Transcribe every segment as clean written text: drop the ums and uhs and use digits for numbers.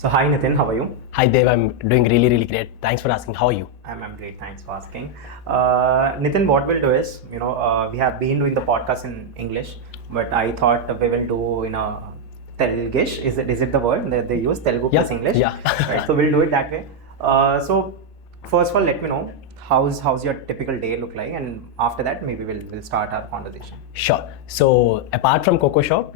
So hi Nithin, how are you? Hi Dev, I'm doing really great. Thanks for asking. How are you? I'm great. Thanks for asking. Nithin, what we'll do is, we have been doing the podcast in English, but I thought we will do in a Telugish. Is it the word that they use? Telugu plus English. Yeah. Right. So we'll do it that way. So first of all, let me know how's your typical day look like, and after that maybe we'll start our conversation. Sure. So apart from Cocoshop,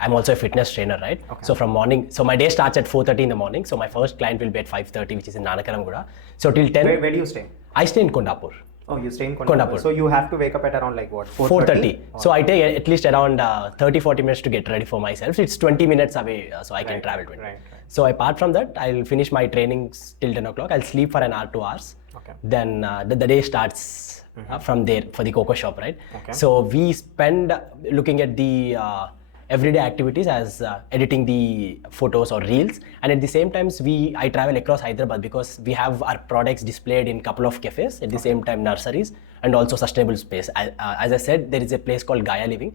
I'm also a fitness trainer, right? Okay. So from morning, so my day starts at 4:30 in the morning. So my first client will be at 5:30, which is in Nanakaramguda. So till 10. Where do you stay? I stay in Kondapur. Oh, you stay in Kondapur. So you have to wake up at around like what? 4:30. So I take at least around 30-40 minutes to get ready for myself. It's 20 minutes away, so I can travel 20. Right. So apart from that, I'll finish my trainings till 10 o'clock. I'll sleep for an hour, 2 hours. Okay. Then the day starts from there for the Cocoshop, right? Okay. So we spend looking at the everyday activities as editing the photos or reels, and at the same time I travel across Hyderabad because we have our products displayed in couple of cafes, at the same time nurseries and also sustainable space. As I said, there is a place called Gaia Living,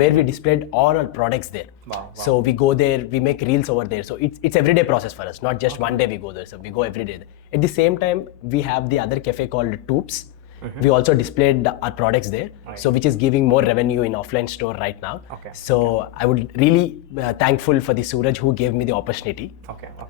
where we displayed all our products there. Wow. So we go there, we make reels over there. So it's everyday process for us, not just one day we go there. So we go every day. At the same time, we have the other cafe called Tubes. We also displayed our products there, so which is giving more revenue in offline store right now. So I would really thankful for the Suraj who gave me the opportunity.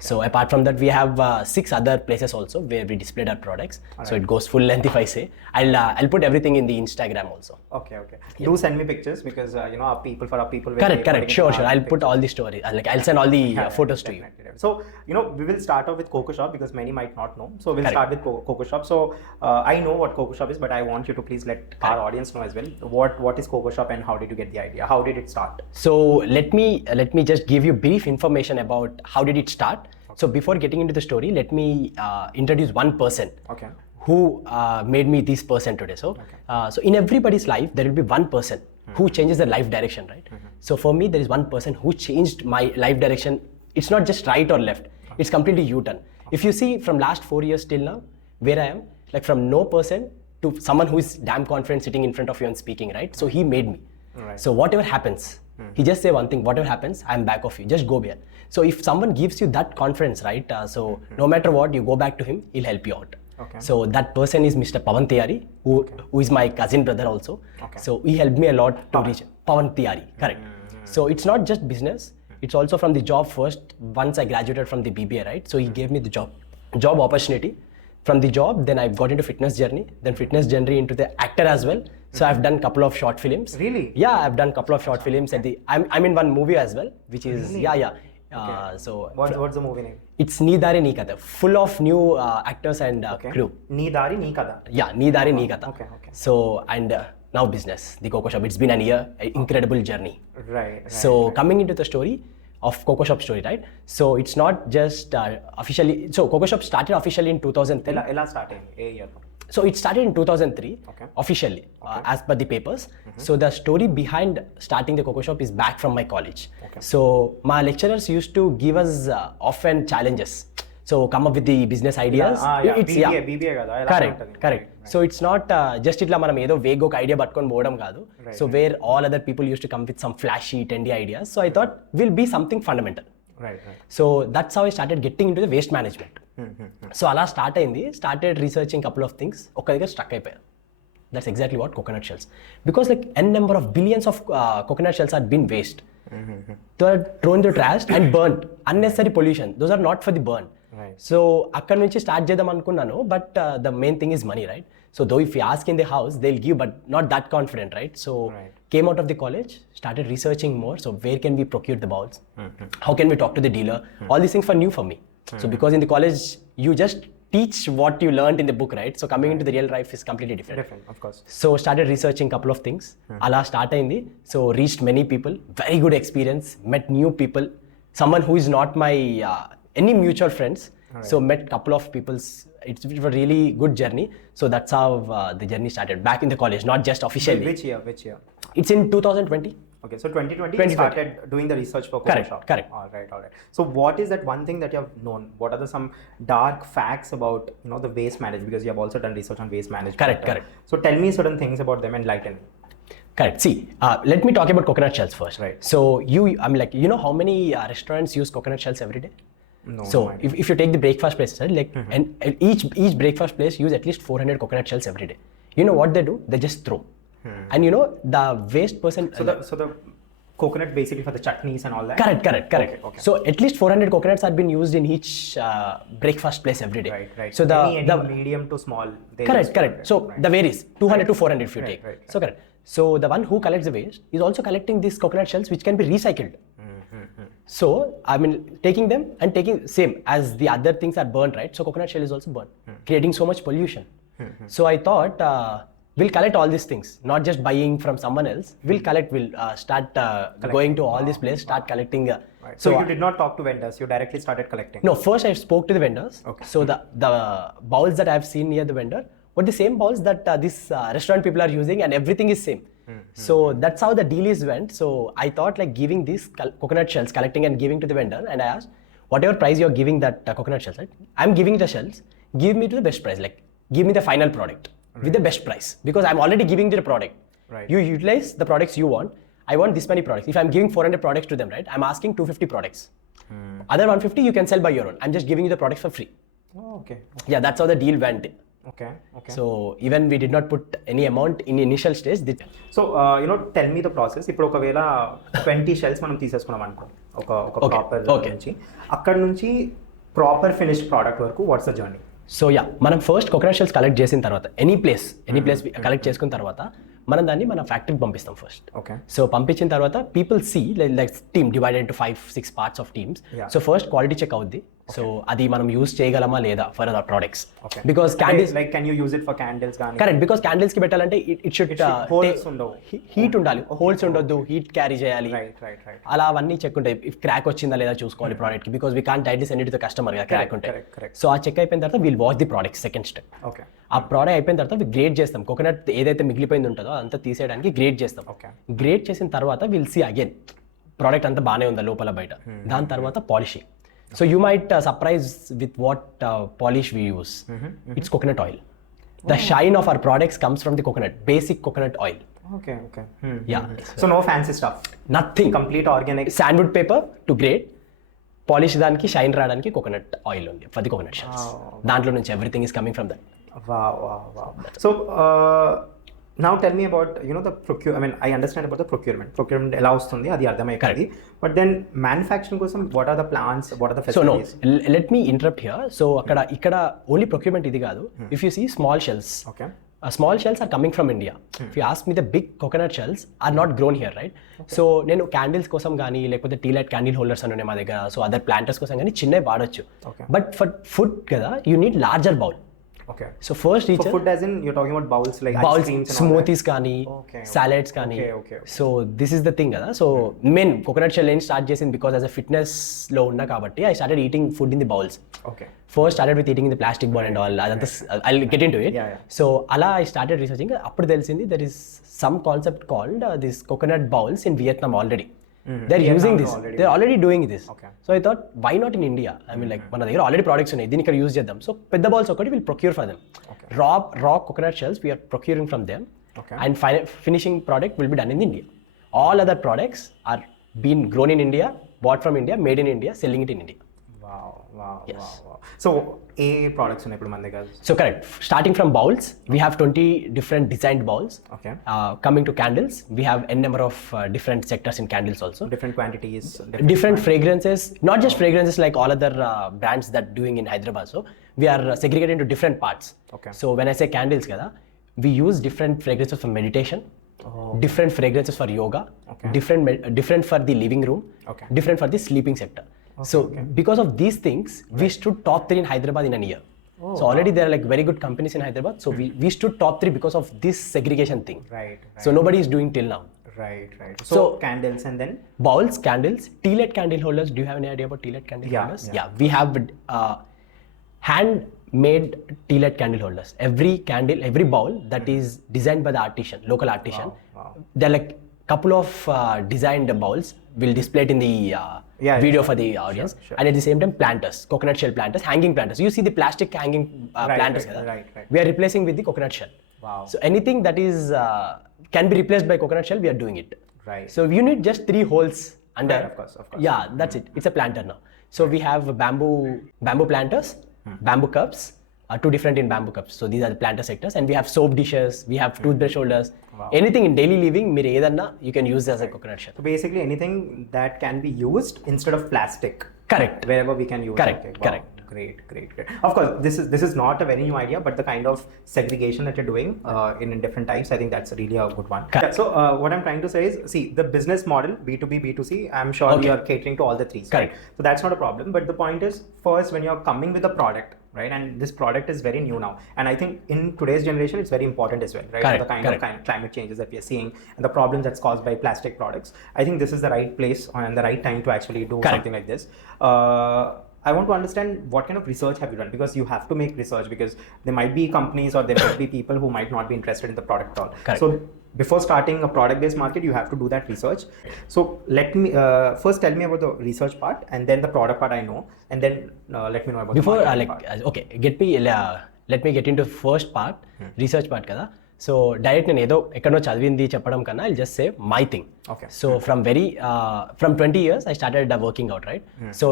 So apart from that, we have 6 other places also where we displayed our products. So it goes full length if I say. I'll put everything in the Instagram also. Okay. Do send me pictures because our people. Correct. Sure. I'll put all the story. I'll send all the photos to you. So we will start off with Cocoshop because many might not know. So we'll start with Cocoshop. So I know what Cocoshop is, but I want you to please let our audience know as well what is Cocoshop and how did you get the idea? How did it start? So let me just give you brief information about how did it start. So before getting into the story, let me introduce one person who made me this person today. So in everybody's life there will be one person who changes their life direction, right? So for me there is one person who changed my life direction. It's not just right or left, it's completely U-turn. If you see from last 4 years till now where I am, like from no person to someone who is damn confident sitting in front of you and speaking, right? So he made me. So whatever happens, he just say one thing, whatever happens, I'm back of you, just go there. So if someone gives you that confidence, right? So no matter what, you go back to him, he'll help you out. So that person is Mr. Pawan Tiyari, who is my cousin brother also. So he helped me a lot to reach Pawan Tiyari, correct. So it's not just business, it's also from the job first. Once I graduated from the BBA, right? So he gave me the job opportunity. From the job, then I got into fitness journey, then fitness journey into the actor as well. So I've done couple of short films. Really? Yeah, I've done couple of short films. I'm in one movie as well, which is really? So what's the movie name? It's Nee Dari Nee Katha, full of new actors and crew. Nee Dari Nee Katha. Yeah, Nee Dari Nee Katha. Okay. So and now business, the Cocoshop. It's been a year, an incredible journey. Right. So coming into the story of Cocoshop story, right? So it's not just officially. So Cocoshop started officially in 2003. Ela starting a year. So it started in 2003 officially, as per the papers. So the story behind starting the Cocoshop is back from my college. So my lecturers used to give us often challenges. So come up with the business ideas. BBA kada. Correct. So it's not just itla manam edo vague oka idea patkoni bodam kaadu. So where all other people used to come with some flashy, trendy ideas. So I thought will be something fundamental. Right. So that's how I started getting into the waste management. So ala started researching couple of things. Oka దగ్గర stuck అయిపోయాను. That's exactly what coconut shells. Because like n number of billions of coconut shells are been waste. They are thrown to trash and burnt. Unnecessary pollution. Those are not for the burn. So అక్కడ నుంచి start చేద్దాం అనుకున్నాను, but the main thing is money, right? So though if you ask in the house they will give, but not that confident, right? So came out of the college, started researching more. So where can we procure the bowls? How can we talk to the dealer? All these things were new for me. So because in the college you just teach what you learned in the book, right? So coming into the real life is completely different. Of course. So started researching couple of things. Ala start ayindi. So reached many people, very good experience, met new people, someone who is not my any mutual friends. So met couple of people's. It was a really good journey. So that's how the journey started back in the college, not just officially. Which year? It's in 2020. Okay, so 2020 you started doing the research for Cocoshop. Correct. All right. So what is that one thing that you have known? What are some dark facts about the waste management? Because you have also done research on waste management. Correct. So tell me certain things about them and enlighten me. Correct. See, let me talk about coconut shells first. Right. So I'm like, how many restaurants use coconut shells every day? No, So no idea. if you take the breakfast places, right, like and each breakfast place use at least 400 coconut shells every day. You know what they do? They just throw. And you know the waste person. So the coconut basically for the chutneys and all that. Correct. Okay. So at least 400 coconuts are being used in each breakfast place every day. Right. So any medium to small. They use correct. 400, So right. the varies 200 to 400 if you Right, take. right. So correct. So the one who collects the waste is also collecting these coconut shells which can be recycled. So I mean taking them and taking same as the other things are burnt, right? So coconut shell is also burnt, creating so much pollution. So I thought we'll collect all these things, not just buying from someone else. We'll start going to all these places, start collecting. Right. So you did not talk to vendors. You directly started collecting. No, first I spoke to the vendors. Okay. So the bowls that I've seen near the vendor were the same bowls that this restaurant people are using, and everything is same. So that's how the deal is went. So I thought like giving these coconut shells, collecting and giving to the vendor, and I asked, whatever price you're giving that coconut shells, right? I'm giving the shells, give me to the best price, like give me the final product with the best price, because I'm already giving you the product. Right. You utilize the products you want. I want this many products. If I'm giving 400 products to them, right? I'm asking 250 products. Other 150 you can sell by your own. I'm just giving you the products for free. Oh, okay. Yeah, that's how the deal went. Okay. So even we did not put any amount in initial stage. So tell me the process. ఇప్పుడు ఒకవేళ 20 shells మనం తీసేసుకున్నాం అనుకో ఒక proper నుంచి అక్కడ నుంచి proper finished product వరకు what's the journey? So yeah మనం ఫస్ట్ కోకోనట్ షెల్స్ కలెక్ట్ చేసిన తర్వాత ఎనీ ప్లేస్ కలెక్ట్ చేసుకున్న తర్వాత మనం దాన్ని మన ఫ్యాక్టరీకి పంపిస్తాం ఫస్ట్. ఓకే. సో పంపించిన తర్వాత people see like team divided into 5-6 parts of teams. So first quality check అవుద్ది. సో అది మనం యూజ్ చేయగలమా లేదా for other products. Because candles like can you use it for candles గాని? కరెక్ట్, బికాస్ క్యాండిల్స్ కి పెట్టాలంటే ఇట్ షుడ్ హోల్స్ ఉండవు, హీట్ ఉండాలి, హోల్స్ ఉండొద్దు, హీట్ క్యారీ చేయాలి. అలా అవన్నీ చెక్ ఉంటాయి. ఇఫ్ క్రాక్ వచ్చిందా లేదా చూసుకోవాలి ప్రోడక్ట్ కి, because we can't directly send it to the customer గా క్రాక్ ఉంటే. సో ఆ చెక్ అయిపోయిన తర్వాత we'll watch the product second step. Okay. ఆ ప్రోడక్ట్ అయిపోయిన తర్వాత గ్రేడ్ చేస్తాం. కోకోనట్ ఏదైతే మిగిలిపోయింది ఉంటుందో అదంతా తీసేయడానికి గ్రేడ్ చేస్తాం. గ్రేడ్ చేసిన తర్వాత విల్ సీ అగైన్ ప్రోడక్ట్ అంతా బాగానే ఉందా లోపల బయట. దాని తర్వాత polishing. So you might surprise with what polish we use. It's coconut oil. The shine of our products comes from the coconut, basic coconut oil. Okay. Yeah. So no fancy stuff. Nothing. Complete organic. Sandwood paper to grade. Polish దానికి shine రావడానికి coconut oil ఉంది for the coconut shells. దాంట్లో నుంచి everything is coming from that. Wow. So now tell me about the procure. I mean, I understand about the procurement ఎలా వస్తుంది అది అర్థమైంది. But then manufacturing కోసం what are the plans, what are the facilities? So no, let me interrupt here. So ఇక్కడ only procurement ఇది కాదు. If you see small shells, okay, small shells are coming from India. If you ask me, the big coconut shells are not grown here, right? So నేను candles కోసం కానీ లేకపోతే tea light candle holders అని ఉన్నాయి మా దగ్గర. So other planters కోసం కానీ చిన్నవి వాడచ్చు. బట్ ఫర్ ఫుడ్ కదా you need larger bowl. Okay. So first for food as in you're talking about bowls like bowls, ice creams and smoothies కానీ salads కానీ. So this is the thing కదా. So main coconut shell ఏం start చేసింది because as a fitness లో ఉన్నా కాబట్టి I started eating food in the bowls. Okay. First started with eating in the plastic bowl and all. అదంతా I'll get into it. So అలా I started researching. అప్పుడు తెలిసింది there is some concept called this coconut bowls in Vietnam already. They're using this. They're already doing this. Okay. So I thought, why not in India? I mean, like మన దగ్గర already products ఉన్నాయి, దీన్ని ఇక్కడ use చేద్దాం. So పెద్ద bowls ఒకటి will procure for them. Raw coconut shells we are procuring from them. And finishing product will be done in India. All other products are being grown in India, bought from India, made in India, selling it in India. Wow. Yes. Wow. So A products ఉన్నాయి ఇప్పుడు మన దగ్గర? So correct. Starting from bowls, we have 20 different designed bowls. Okay. Coming to candles, we have n number of different sectors in candles also. Different quantities. Different fragrances, not just fragrances like all other brands that doing in Hyderabad. So we are segregated into different parts. Okay. So when I say candles kada, we use different fragrances for meditation, different fragrances for yoga, different for the living room, different for the sleeping sector. So because of these things, we stood top 3 in Hyderabad in a year. So already there are like very good companies in Hyderabad. So we stood top 3 because of this segregation thing. Right. So nobody is doing till now. Right. So candles and then bowls, candles, tea light candle holders. Do you have any idea about tea light candle holders? Yeah. We have hand-made tea light candle holders. Every bowl that is designed by the artisan, local artisan. Wow. They're like couple of designed bowls. We'll display it in the video for the audience. Sure. And at the same time, planters, coconut shell planters, hanging planters. You see the plastic hanging planters. Right. We are replacing with the coconut shell. Wow. So anything that is can be replaced by coconut shell, we are doing it. Right. So you need just 3 holes under. Right, of course. Yeah, that's it. It's a planter now. So we have bamboo planters, bamboo cups, two different in bamboo cups. So these are the planter sectors, and we have soap dishes, we have toothbrush holders. Wow. Anything in daily living, you can use as a coconut shell. So basically anything that can be used instead of plastic. Correct. Wherever we can use. Correct. Okay. Wow. Correct. Great. Of course, this is not a very new idea, but the kind of segregation that you're doing in different types, I think that's really a good one. Correct. So what I'm trying to say is, see, the business model, B2B, B2C, I'm sure you're catering to all the three. Correct. Right? So that's not a problem. But the point is, first, when you're coming with a product, right, and this product is very new now, and I think in today's generation, it's very important as well, right? Correct. The kind of climate changes that we are seeing and the problems that's caused by plastic products. I think this is the right place and the right time to actually do something like this. I want to understand what kind of research have you done, because you have to make research, because there might be companies or there might be people who might not be interested in the product at all. Correct. So before starting a product-based market, you have to do that research. So let me first tell me about the research part, and then the product part I know, and then let me know about the marketing part. Okay, let me get into first part, research part kada. So direct నేను ఏదో ఎక్కడో చదివింది చెప్పడం కన్నా I'll just say my thing. Okay. So from 20 years I started working out, right? So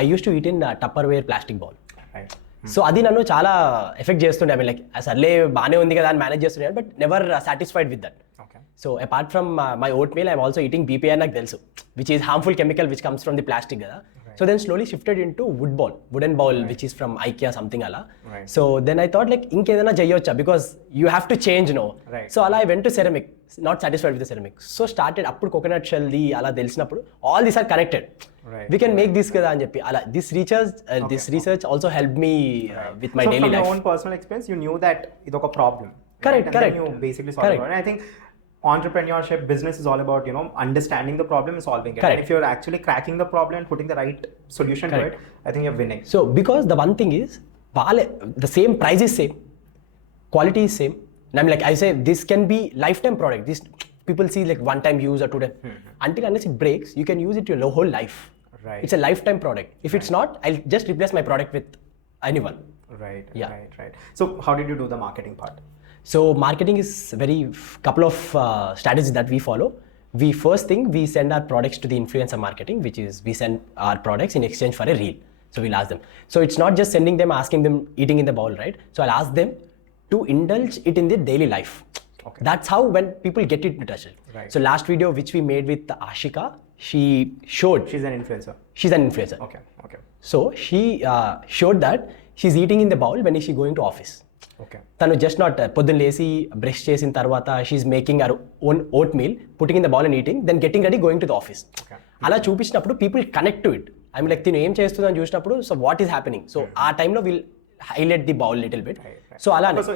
I used to eat in Tupperware plastic bowl. Right. So అది నన్ను చాలా effect చేస్తుండే. ఐ మీన్ లైక్ సర్లే బాగానే ఉంది కదా అని మేనేజ్ చేస్తుండే, but never satisfied with that. So apart from my oatmeal I'm also eating BPI నాకు తెలుసు, which is harmful chemical which comes from the plastic కదా. So then slowly shifted in to wooden bowl which is from IKEA something అలా. So then I thought like ఇంకేదైనా చేయొచ్చా, because you have to change no. So అలా I went to ceramic, not satisfied with ceramic. So started అప్పుడు coconut షెల్ది అలా తెలిసినప్పుడు all these are connected, we can make this kada అని చెప్పి అలా. This research also helped me with my daily life. From your own personal experience, you knew that idoka problem. Correct. Then you basically solved it. And I think entrepreneurship, business is all about, understanding the problem and solving it. And if you're actually cracking the problem and putting the right solution to it, I think you're winning. So because the one thing is, the same price is same, quality is same. And I'm like, I say this can be lifetime product. This people see like one time use or two time. Until unless it breaks, you can use it your whole life. Right. It's a lifetime product. If it's not, I'll just replace my product with anyone. Right. So how did you do the marketing part? So marketing is couple of strategies that we follow. First thing, we send our products to the influencer marketing, which is we send our products in exchange for a reel. So we'll ask them. So it's not just sending them, asking them, eating in the bowl, right? So I'll ask them to indulge it in their daily life. Okay. That's how when people get it to touch it. Right. So last video which we made with Ashika, she showed. She's an influencer. Okay. So she showed that she's eating in the bowl when is she going to office. Okay. Tanu just not పొద్దున్న లేసి brush చేసిన తర్వాత she making our own oatmeal, putting in the bowl and eating, then getting ready going to the office. అలా చూపించినప్పుడు people connect to it. I mean like తిను ఏం చేస్తుందని చూసినప్పుడు, so what is happening. So ఆ టైంలో will highlight the bowl little bit. So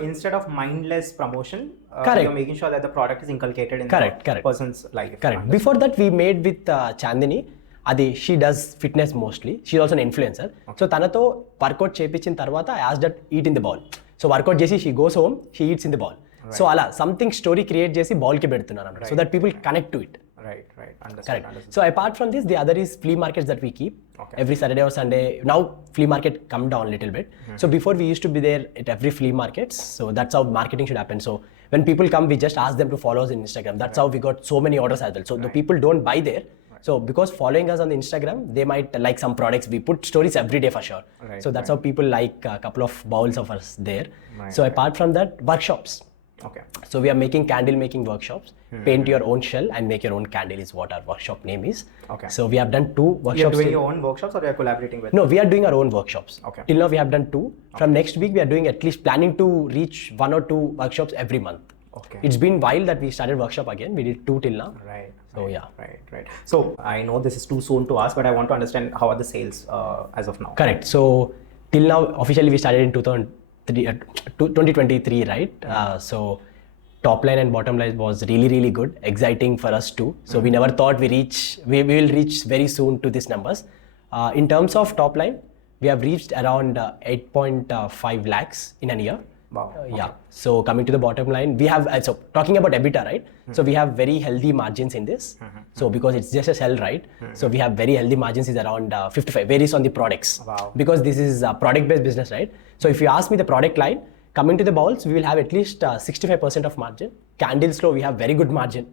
instead of mindless promotion, you're making sure that the product is inculcated in the person's life. Correct. Before that we made with Chandini. She does fitness mostly. She's also an influencer. So tanato workout చేపించిన తర్వాత I asked her eat in the bowl. So workout చేసి she goes home, she eats in the bowl. So అలా something story create చేసి bowl కి పెడుతున్నాను అన్నమాట, so that people connect to it. Right. Understood. So apart from this, the other is flea markets that we keep every Saturday or Sunday. Now flea market come down a little bit. So before we used to be there at every flea markets. So that's how marketing should happen. So when people come, we just ask them to follow us in Instagram. That's how we got so many orders as well. So the people don't buy there. So because following us on the Instagram, they might like some products. We put stories every day for sure. So that's how people like a couple of bowls of us there. So apart from that, workshops. Okay. So we are making candle making workshops. Paint your own shell and make your own candle is what our workshop name is. Okay. So we have done 2 workshops. You're doing your own workshops or you're collaborating with? No, we are doing our own workshops. Okay. Till now we have done 2. From next week we are doing at least planning to reach 1 or 2 workshops every month. Okay. It's been a while that we started workshop again. We did 2 till now. Right. So yeah. Right. So I know this is too soon to ask, but I want to understand how are the sales as of now? Correct. So till now officially we started in 2023, right? So top line and bottom line was really good, exciting for us too. So we never thought we will reach very soon to these numbers. In terms of top line, we have reached around 8.5 lakhs in a year. Wow. Yeah. So coming to the bottom line, we have so talking about EBITDA, right? So we have very healthy margins in this. So because it's just a sell, right? So we have very healthy margins is around 55, varies on the products. Wow. Because this is a product based business, right? So if you ask me the product line, coming to the bowls, we will have at least 65% of margin. Candles, we have very good margin.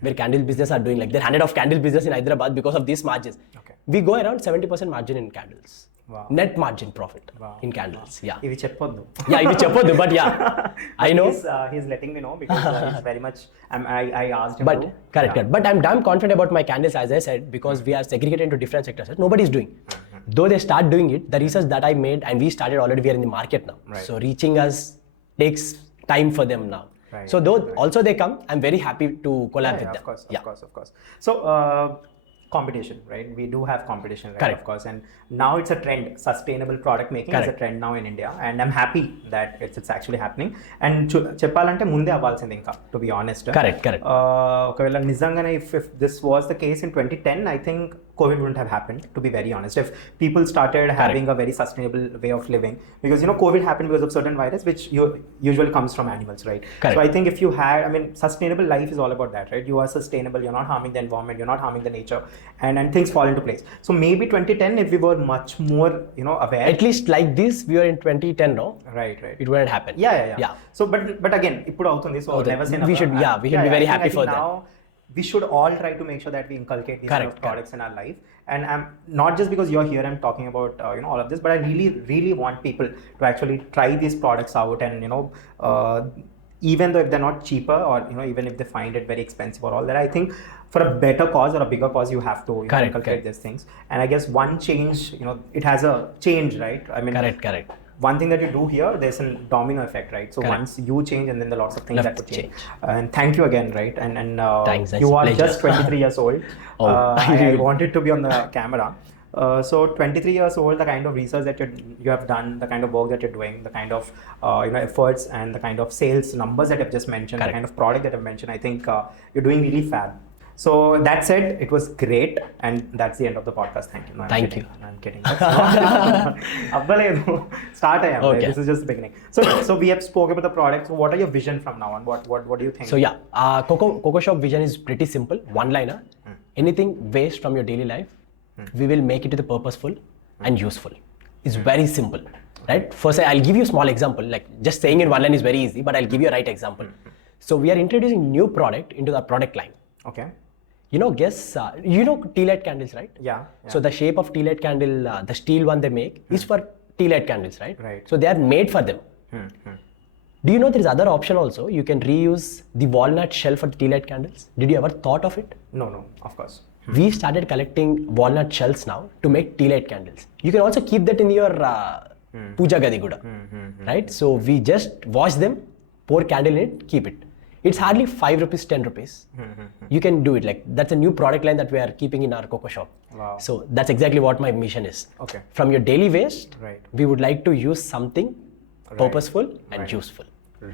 where candle business are doing like they're 100 of candle business in Hyderabad because of these margins. Okay. We go around 70% margin in candles. Wow. Net margin profit Wow. in candles. Yeah. Ivi cheppoddu. Yeah, ivi cheppoddu, but yeah, I know. He's letting me know because he's very much. I asked him. But to. correct. But I'm damn confident about my candles, as I said, because we are segregated into different sectors. Nobody's doing. Though they start doing it, the research that I made and we started already, we are in the market now. Right. So reaching us takes time for them now. Right. So though also they come, I'm very happy to collab with them. Of course. So competition, right? We do have competition, right? Correct. Of course, and now it's a trend. Sustainable product making is a trend now in India, and I'm happy that it's actually happening. And చెప్పాలంటే ముందే అవ్వాల్సింది ఇంకా, to be honest. Correct. ఒకవేళ నిజంగానే if this was the case in 2010, I think COVID wouldn't have happened, to be very honest. If people started having a very sustainable way of living, because COVID happened because of certain virus which usually comes from animals, right? Correct. So I think if you had, sustainable life is all about that, right? You are sustainable, you're not harming the environment, you're not harming the nature, and things fall into place. So maybe 2010, if we were much more aware, at least like this, we were in 2010, no? Right. It wouldn't happen. Yeah. So but again, ఇప్పుడు అవుతుంది, so never say never. We should be very happy for that. Now we should all try to make sure that we inculcate these sort of products in our life. And I'm not just because you're here, I'm talking about all of this, but I really want people to actually try these products out, and even though if they're not cheaper, or even if they find it very expensive or all that, I think for a better cause or a bigger cause, you have to inculcate these things. And I guess one change, it has a change, right? Correct. One thing that you do here, there's a domino effect, right? So once you change, and then there are lots of things that would change. And thank you again, right? And thanks, you are pleasure. just 23 years old. I wanted to be on the camera. So 23 years old, the kind of research that you have done, the kind of work that you're doing, the kind of efforts, and the kind of sales numbers that I've just mentioned, the kind of product that I've mentioned, I think you're doing really fab. So that said, it was great, and that's the end of the podcast. Thank you. No, Thank you. I'm kidding. Start. Okay. This is just the beginning. So we have spoken about the product. So what are your vision from now on? What do you think? So Cocoshop vision is pretty simple. One liner. Anything waste from your daily life, we will make it to the purposeful and useful. It's very simple, right? First, I'll give you a small example. Like just saying in one line is very easy, but I'll give you a right example. So we are introducing new product into the product line. Okay. Guess tea light candles, right? Yeah. So the shape of tea light candle, the steel one they make is for tea light candles, right? Right. So they are made for them. Do you know there is other option also? You can reuse the walnut shell for the tea light candles. Did you ever thought of it? No, of course. We started collecting walnut shells now to make tea light candles. You can also keep that in your puja gadi guda, right? So we just wash them, pour candle in it, keep it. It's hardly 5 rupees, 10 rupees. You can do it. Like that's a new product line that we are keeping in our Cocoshop. Wow. So that's exactly what my mission is. Okay. From your daily waste, right, we would like to use something purposeful and useful.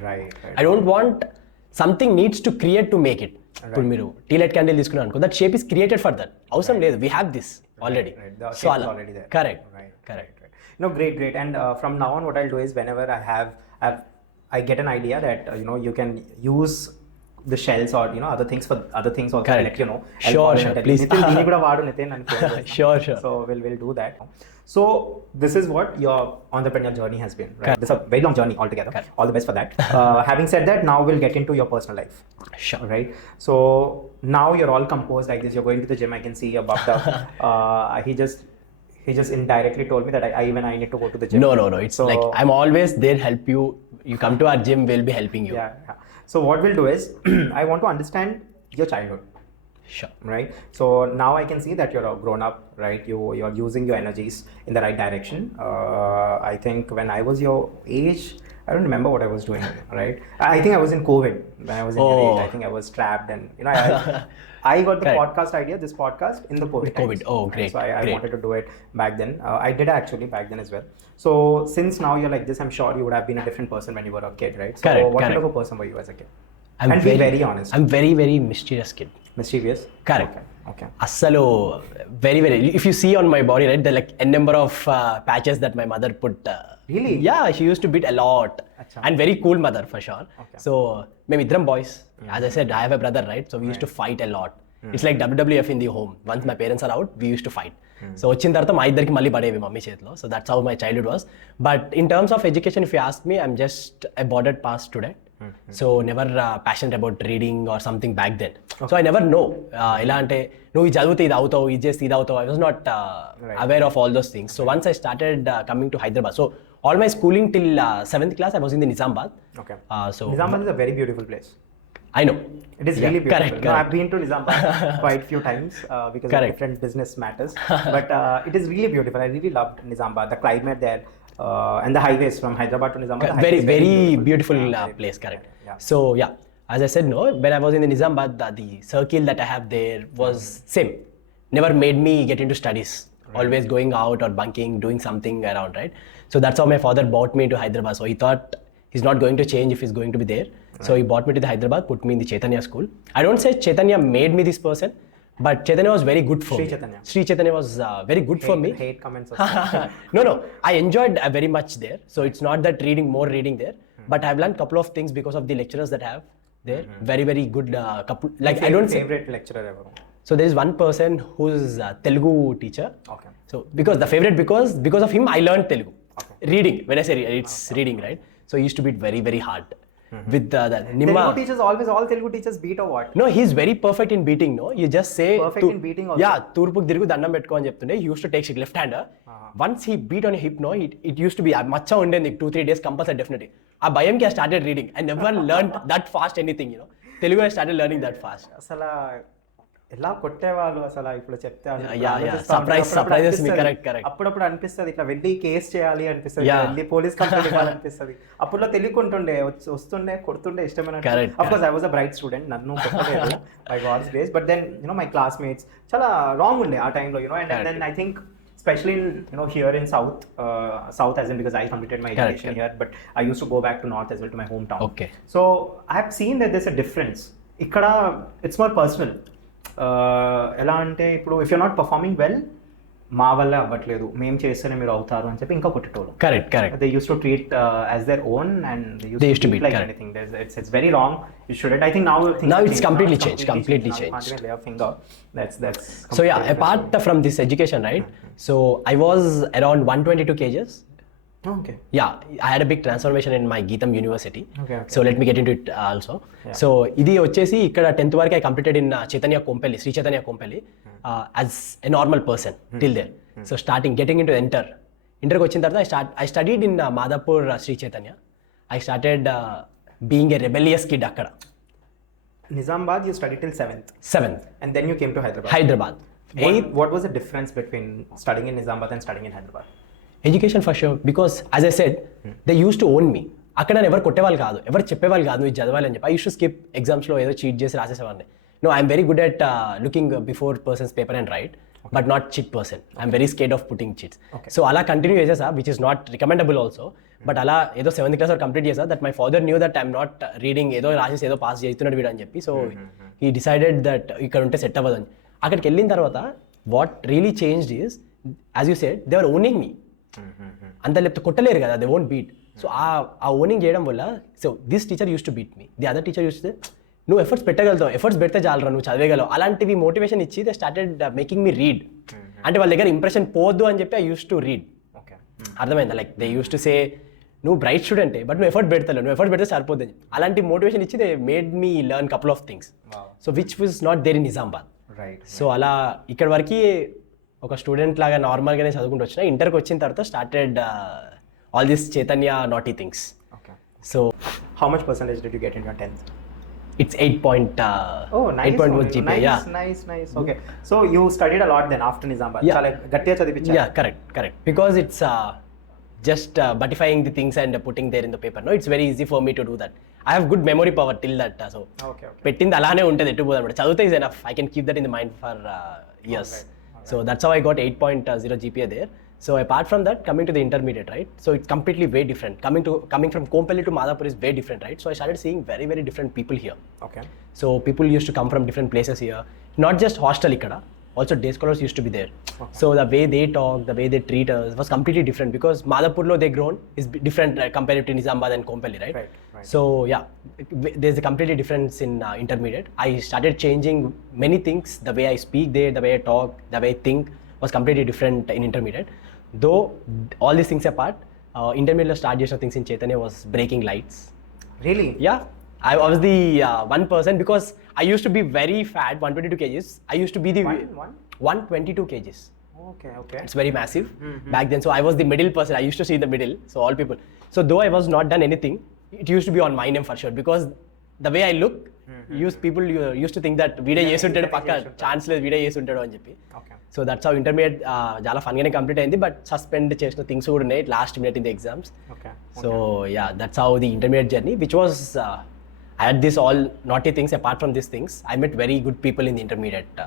Right. I don't want something needs to create to make it. ఇప్పుడు మీరు tea light candle తీసుకున్నాను అనుకో, that shape is created for that. అవసరం లేదు, we have this already. So already there. Correct. Great. And from now on, what I'll do is whenever I get an idea that you can use the shells or other things for other things also. Correct. Like Sure, please. Nithin dini kuda vaadu Nithin and Sure. So we'll do that. So this is what your entrepreneurial journey has been, right? This is a very long journey altogether. All the best for that. Having said that, now we'll get into your personal life. Sure. Right? So now you're all composed like this. You're going to the gym. I can see your buffed up. He just indirectly told me that I need to go to the gym. No. It's so, like I'm always there, help you. You come to our gym, we'll be helping you. Yeah. So what we'll do is, I want to understand your childhood. Sure. Right. So now I can see that you're a grown up, right? You're using your energies in the right direction. I think when I was your age, I don't remember what I was doing, right? I think I was in COVID when I was in your age. I think I was trapped, and I got the podcast idea, this podcast, in the COVID times. Oh, great. So I wanted to do it back then. I did actually back then as well. So since now you're like this, I'm sure you would have been a different person when you were a kid, right? So what kind of a person were you as a kid? Be very honest. I'm very, very mysterious kid. Mischievous? Correct. Okay. Assalu, very, very. If you see on my body, right, there are like a number of patches that my mother put. Really? Yeah, she used to beat a lot. Achha. And very cool mother for sure. Okay. So, maybe idram boys. As I said, I have a brother, right? So we used to fight a lot. It's like WWF in the home. Once my parents are out, we used to fight. So వచ్చిన తర్వాత మా ఇద్దరికి మళ్ళీ పడేవి mummy చేతిలో. So that's how my childhood was. But in terms of education, if you ask me, I'm just a bordered pass student. So never passionate about reading or something back then. So I never know ఎలా అంటే నువ్వు ఇది చదివితే ఇది అవుతావు, ఇది చేస్తే ఇది అవుతావు. I was not aware of all those things. So once I started coming to Hyderabad. So all my schooling till 7th class I was in the Nizamabad. Okay. So Nizamabad is a very beautiful place. I know. It is really beautiful. Correct. No, I've been to Nizamabad quite few times because of different business matters. But it is really beautiful. I really loved Nizamabad. The climate there and the highways from Hyderabad to Nizamabad. Very beautiful place. Correct. Yeah. So yeah, as I said, no, when I was in the Nizamabad, the circle that I have there was same. Never made me get into studies. Always going out or bunking, doing something around, right? So that's how my father brought me to Hyderabad. So he thought he's not going to change if he's going to be there. Right. So he brought me to the Hyderabad, put me in the Chaitanya school. I don't say Chaitanya made me this person, but Chaitanya was very good for me. Sri Chaitanya was very good for me. Hate comments. No. I enjoyed very much there. So it's not that more reading there, but I've learned couple of things because of the lecturers that I have there. Very good couple. Like I don't say favorite lecturer ever. So there is one person who's a Telugu teacher. Okay. So because the favorite because of him I learned Telugu. Okay. Reading. When I say it's reading, right? So he used to be very hard. With the Nimma. Telugu teachers always, all Telugu teachers beat or what? No, he's very perfect in beating. No, you just say. Perfect in beating also. Yeah, Turpuk Dirgu Dandam pettuko ani cheptunde. He used to take left hander. Once he beat on a hip, no, it used to be macha unde 2-3 days compulsory definitely. A bayamki I started reading. I never learned that fast anything, you know. Telugu I started learning that fast. అసలు ఎలా కొట్టేవాళ్ళు అసలు ఇప్పుడు చెప్తే surprises me correct అప్పుడప్పుడు అనిపిస్తుంది ఇట్లా వెళ్ళి case చేయాలి అనిపిస్తుంది, వెళ్ళి పోలీస్ కంప్లైంట్ ఇవ్వాలనిపిస్తుంది. అప్పుడులో తెలియకుంటుండే వస్తుండే కొడుతుండే ఇష్టమైన. Of course I was a bright student, నన్ను కొట్టలేదు by God's grace. But then my classmates చాలా రాంగ్ ఉండే ఆ టైంలో and then I think especially in here in south as in because I completed my education here, but I used to go back to north as well, to my hometown. Okay. So I have seen that there's a difference. Ikkada it's more personal. ఎలా అంటే ఇప్పుడు if you're not performing well, మా వల్ల అవ్వట్లేదు, మేము చేస్తేనే మీరు అవుతారు అని చెప్పి ఇంకా కొట్టేటోళ్ళు. Correct. They use to treat as their own and they use to beat like anything. It's very wrong. You shouldn't. I think now it's completely changed. Can't even lay a finger. That's so yeah, apart from this education, right? So I was around 122 kgs. Okay. Yeah, I had a big transformation in my Gam University. Okay. So let me get into it also. Yeah. So ఇది వచ్చేసి ఇక్కడ 10th వరకు I completed in Chaitanya Kompally, Sri Chaitanya Kompally, as a normal person till there. So getting into interకి వచ్చిన తర్వాత I studied in Madhapur Sri Chaitanya. I started being a rebellious kid అక్కడ. Nizamabad you studied till 7th and then you came to Hyderabad. What was the difference between studying in Nizamabad and studying in Hyderabad? Education for sure, because as I said, they used to own me. అక్కడ నన్ను ఎవరు కొట్టేవాళ్ళు కాదు, ఎవరు చెప్పేవాళ్ళు కాదు నువ్వు చదవాలి అని చెప్పి. ఐ యూస్ టు స్కిప్ ఎగ్జామ్స్లో ఏదో చీట్ చేసి రాసేసేవాడిని. No, I'm very good at looking before persons paper and write, but not chit person. I'm very scared of putting chits. So అలా కంటిన్యూ చేసేసా, which is not recommendable also. But అలా ఏదో 7th class complete చేసా. That my father knew that I'm not reading, ఏదో రాసేసి ఏదో pass చేస్తున్నాడు వీడు అని చెప్పి. సో హీ డిసైడెడ్ దట్ ఇక్కడ ఉంటే సెట్ అవ్వదని. అక్కడికి వెళ్ళిన తర్వాత what really changed is, as you said, they are owning me. అంత లేకపోతే కొట్టలేరు కదా, దే వోంట్ బీట్. సో ఆ ఓనింగ్ చేయడం వల్ల, so this teacher use to beat me, the other teacher use to, నువ్వు ఎఫర్ట్స్ పెట్టగలుగుతావు, ఎఫర్ట్స్ పెడితే చాలరా, నువ్వు చదివేగలవు, అలాంటివి మోటివేషన్ ఇచ్చి they started making me read. అంటే వాళ్ళ దగ్గర ఇంప్రెషన్ పోద్దు అని చెప్పి ఐ యూస్ టు రీడ్. అర్థమైందా? Like they use to say, నువ్వు బ్రైట్ స్టూడెంటే బట్ నువ్వు ఎఫర్ట్ పెడతావు, నువ్వు ఎఫర్ట్ పెడితే సరిపోద్ది. అలాంటి మోటివేషన్ ఇచ్చి they made me learn couple of things. So which was not there in Nizamabad. So అలా ఇక్కడ వరకు ఒక స్టూడెంట్ లాగా నార్మల్గానే చదువుకుంటూ వచ్చిన. ఇంటర్కి వచ్చిన తర్వాత started all this Chaitanya naughty things. So how much percentage did you get in your 10th? It's 8.1 GPA. Nice. Okay. So you studied a lot then after Nizamabad. Yeah. Chala gattiga chadivicharu. Yeah, correct. Because it's just buttifying the things and putting there in the paper. No, it's very easy for me to do that. I have good memory power till that. So okay. పెట్టింది అలానే ఉంటుంది ఎటు పోదన్నమాట. చదివితే is enough. I can keep that in the mind for years. Alright. So that's how I got 8.0 GPA there. So apart from that, coming to the intermediate, right? So it's completely way different. Coming from Kompally to Madhapur is way different, right? So I started seeing very, very different people here. Okay. So people used to come from different places here. Not just hostel ikkada, also day scholars used to be there. Okay. So the way they talk, the way they treat us was completely different because Madhapur lo they grown is different compared to Nizamabad and Kompally, right? Right. So yeah, there's a completely difference in intermediate. I started changing many things. The way I speak there, the way I talk, the way I think was completely different in intermediate. Though all these things apart, intermediate start చేసిన things in Chaitanya was breaking lights. Really? Yeah. I was the 1% because I used to be very fat, 122 kgs. I used to be the 122 kgs. Okay. It's very massive back then. So I was the middle person. I used to see in the middle. So all people. So though I was not done anything, it used to be on my name for sure because the way I look, people used to think that video చేస్తుంటాడు పక్క chance లేదు video చేస్తుంటాడు అని చెప్పి. So that's how intermediate చాలా ఫన్గానే complete అయింది but suspend చేసిన things కూడా ఉన్నాయి last minute in the exams. So yeah that's how the intermediate journey which was I had this all naughty things. Apart from these things, I met very good people in the intermediate.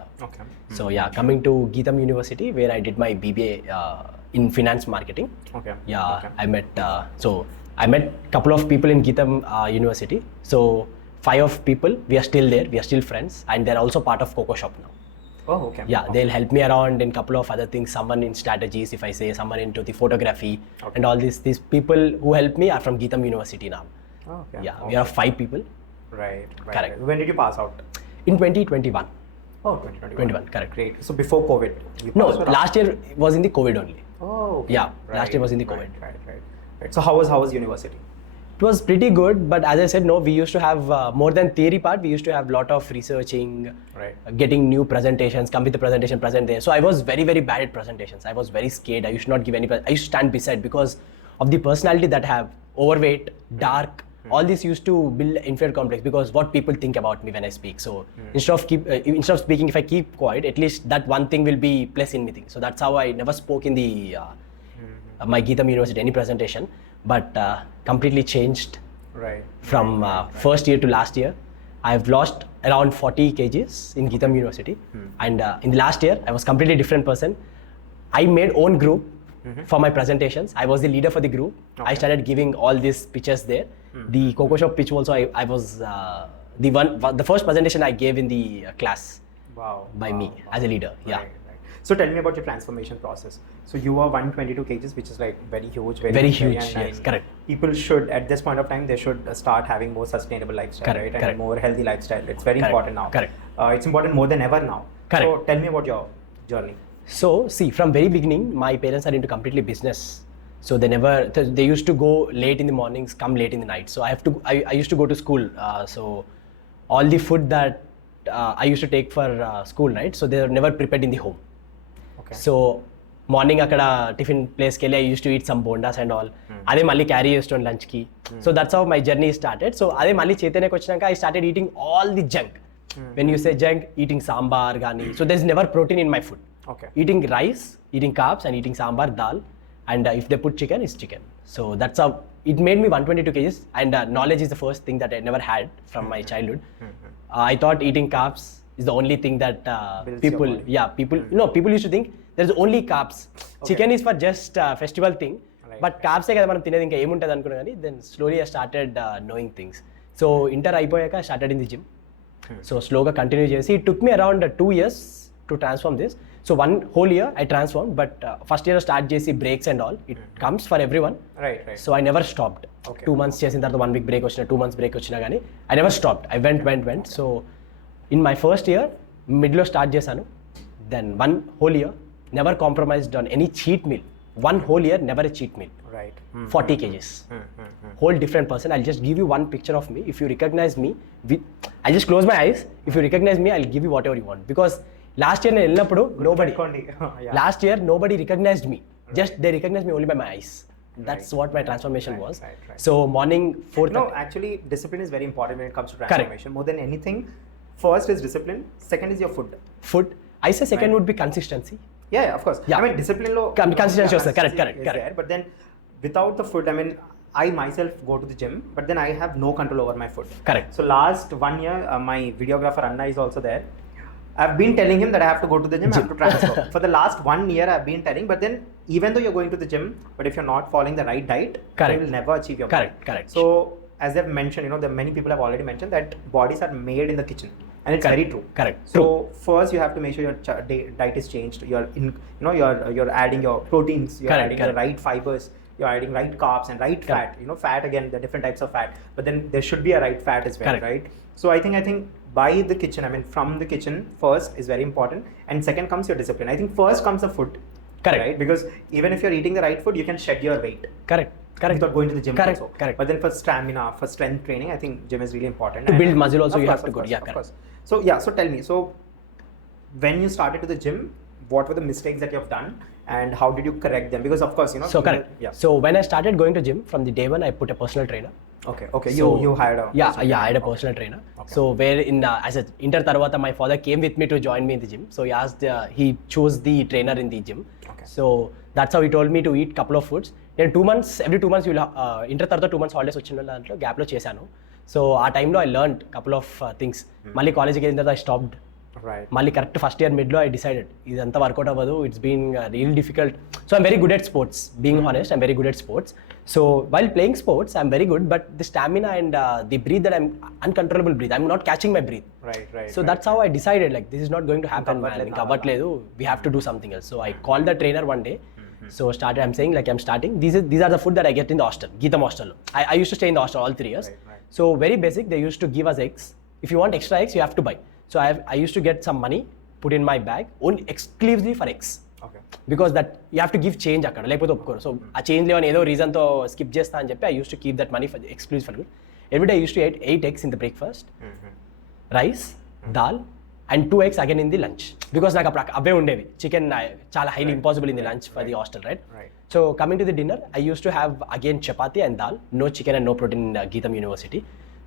So yeah, coming to Gam University where I did my BBA in finance marketing. I met I met couple of people in Gam University. So 5 of people, we are still there. We are still friends, and they're also part of Cocoshop now. They'll help me around in couple of other things. Someone in strategies, if I say, someone into the photography, and all these people who help me are from Gam University now. We are 5 people. Right. Correct. When did you pass out? In 2021. 2021. Correct. Great. So before COVID? No, last year was in the COVID only. Last year was in the COVID. Right. So how was university? It was pretty good, but as I said, no, we used to have more than theory part. We used to have lot of researching, getting new presentations, come with the presentation, present there. So I was very, very bad at presentations. I was very scared. I used to not give any. I used to stand beside because of the personality that I have, overweight, dark. All this used to build inferior complex because what people think about me when I speak. So instead of speaking, if I keep quiet, at least that one thing will be plus in me thing. So that's how I never spoke in the my Gam University any presentation, but completely changed from first year to last year. I've lost around 40 kgs in Gam University, and in the last year I was completely different person. I made own group for my presentations. I was the leader for the group. I started giving all these pitches there. The Cocoshop pitch also, I was the first presentation I gave in the class by me as a leader. Right. So tell me about your transformation process. So you are 122 kgs, which is like very huge. Very huge, yes, correct. People should, at this point of time, they should start having more sustainable lifestyle, correct. And more healthy lifestyle. It's very important now. Correct. It's important more than ever now. Correct. So tell me about your journey. So see, from very beginning, my parents are into completely business. So they used to go late in the mornings, come late in the night. So I used to go to school. So all the food that I used to take for school, right? So they were never prepared in the home. So morning akada tiffin place ke liye I used to eat some bondas and all. Ade malli carry chestonu lunch ki. So that's how my journey started. So ade malli Chaitanya ku vachinaka I started eating all the junk. When you say junk, eating sambar gani. So there's never protein in my food. Eating rice, eating carbs, and eating sambar, dal, and if they put chicken, it's chicken. So that's how it made me 122 kgs. And knowledge is the first thing that I never had from my childhood. I thought eating carbs is the only thing that people used to think there's only carbs. Chicken is for just festival thing, but carbs kada manam tinedi inka em untadi anukunnam gaani. Then slowly I started knowing things. So inter ayipoyaka I started in the gym. So slowly continue chesi. It took me around 2 years to transform this. So one whole year I transformed, but first year start chesi breaks and all. It comes for everyone. Right. So I never stopped. 2 months chesin tarvata 1 week break ochina, 2 months break ochina gaani I never stopped. I went. So in my first year mid lo start chesanu. Then one whole year never compromised on any cheat meal. One whole year never a cheat meal. Right. 40 kgs. Whole different person. I'll just give you one picture of me. If you recognize me, I'll just close my eyes. If you recognize me, I'll give you whatever you want. Because last year nobody recognized me. Just they recognized me only by my eyes. That's what my transformation was. So morning 4:30. No, actually discipline is very important when it comes to transformation. More than anything, first is discipline, second is your food. I say second would be consistency. Yeah, of course. I mean discipline lo consistency was correct. There, but then without the food, I mean I myself go to the gym, but then I have no control over my food. Correct. So last 1 year, my videographer Anna is also there. I've been telling him that I have to go to the gym, I have to transfer. For the last 1 year, I've been telling, but then even though you're going to the gym, but if you're not following the right diet, you will never achieve your goal. Correct. So as I've mentioned, there many people have already mentioned that bodies are made in the kitchen, and it's very true. Correct. So first you have to make sure your diet is changed. You're adding your proteins, you're adding the right fibers, you're adding right carbs and right fat. Fat again, the different types of fat, but then there should be a right fat as well, right? So I think by the kitchen, I mean from the kitchen first is very important, and second comes your discipline. I think first comes the food. Correct. Right? Because even if you're eating the right food, you can shed your weight. Correct. Correct. without going to the gym Correct. also. Correct. But then for stamina, for strength training, I think gym is really important. To And build muscle also of you course, have to of go. course, Yeah, of correct. course. So tell me, so when you started to the gym, what were the mistakes that you have done and how did you correct them? Because of course, So correct. Yeah. So when I started going to gym, from the day one I put a personal trainer. Okay. So, you hired a I had a personal trainer. Okay. So where in as a inter tarvata my father came with me to join me in the gym. So he asked he chose the trainer in the gym. Okay. So that's how he told me to eat couple of foods. Then every 2 months you'll inter tarvata 2 months holidays వచ్చిన దాంట్లో gap లో చేశాను. So ఆ టైంలో I learn couple of things. మళ్ళీ కాలేజ్కి వెళ్ళిన తర్వాత ఐ స్టాప్డ్. Right. మళ్ళీ కరెక్ట్ ఫస్ట్ ఇయర్ మిడ్లో ఐ డిసైడెడ్ ఇదంతా వర్కౌట్ అవ్వదు, it's being real difficult. So I'm very good at sports, being honest I'm very good at sports. So while playing sports I'm very good, but the stamina and the breath that I'm uncontrollable breath, I'm not catching my breath. Right. So that's how I decided like this is not going to happen, ఇంకా అవ్వట్లేదు, we have to do something else. So I call the trainer one day. So started, I'm saying like I'm starting. These are the food that I get in the hostel, Gam hostel. I used to stay in the hostel all 3 years. Right. So very basic. They used to give us eggs. If you want extra eggs, you have to buy. So I used to get some money, put in my bag, only exclusively for eggs. Okay. Because that you have to give change akkada, లేకపోతే ఒప్పుకోరు. So ఆ change లేవని ఏదో రీజన్తో skip చేస్తా అని చెప్పి I used to keep that money for the exclusive for good. Every day I used to eat 8 eggs in the breakfast, rice, dal, and 2 eggs again in the lunch. Because నాకు అప్పుడు అవే ఉండేవి. Chicken చాలా highly impossible in the lunch for the hostel, right? So coming to the dinner I use to have again chapati and dal, no chicken and no protein GITAM university.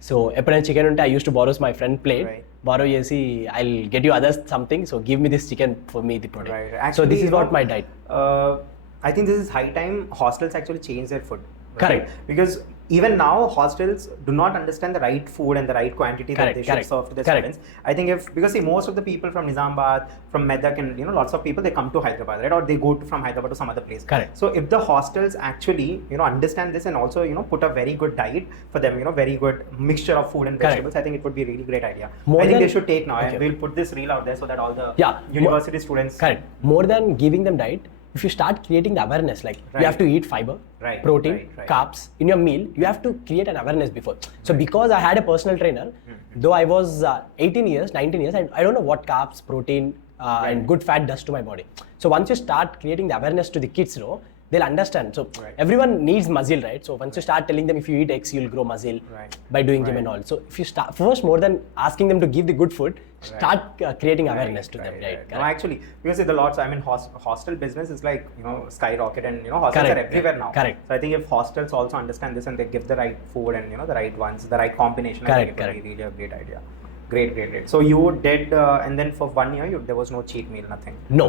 So ఎప్పుడైనా chicken ఉంటే I use to borrows my friend plate, borrow చేసి I will get you others something, so give me this chicken for me the protein. So this is what my diet. I think this is high time hostels actually change their food. Right? Correct. Because even now hostels do not understand the right food and the right quantity that they should serve to their students. I think because see, most of the people from Nizamabad, from Medak, and lots of people, they come to Hyderabad, right? Or they go from Hyderabad to some other place. Correct. So if the hostels actually understand this and also put a very good diet for them, very good mixture of food and vegetables, I think it would be a really great idea. I think they should take now, and we'll put this reel out there so that all the university students. Correct. More than giving them diet, if you start creating the awareness, like you have to eat fiber, protein, carbs in your meal, you have to create an awareness before. So because I had a personal trainer, though I was 18 years, 19 years, I don't know what carbs, protein and good fat does to my body. So once you start creating the awareness to the kids, they'll understand. So everyone needs muscle, right? So once you start telling them if you eat eggs, you'll grow muscle by doing gym and all. So if you start first, more than asking them to give the good food, start creating awareness to them, right? No, actually, because the lots, I mean, hostel business is like skyrocket, and hostels are everywhere now. Correct. So I think if hostels also understand this and they give the right food and the right ones, the right combination, I think it would be really a great idea. Great. So you did, and then for 1 year, there was no cheat meal, nothing. No.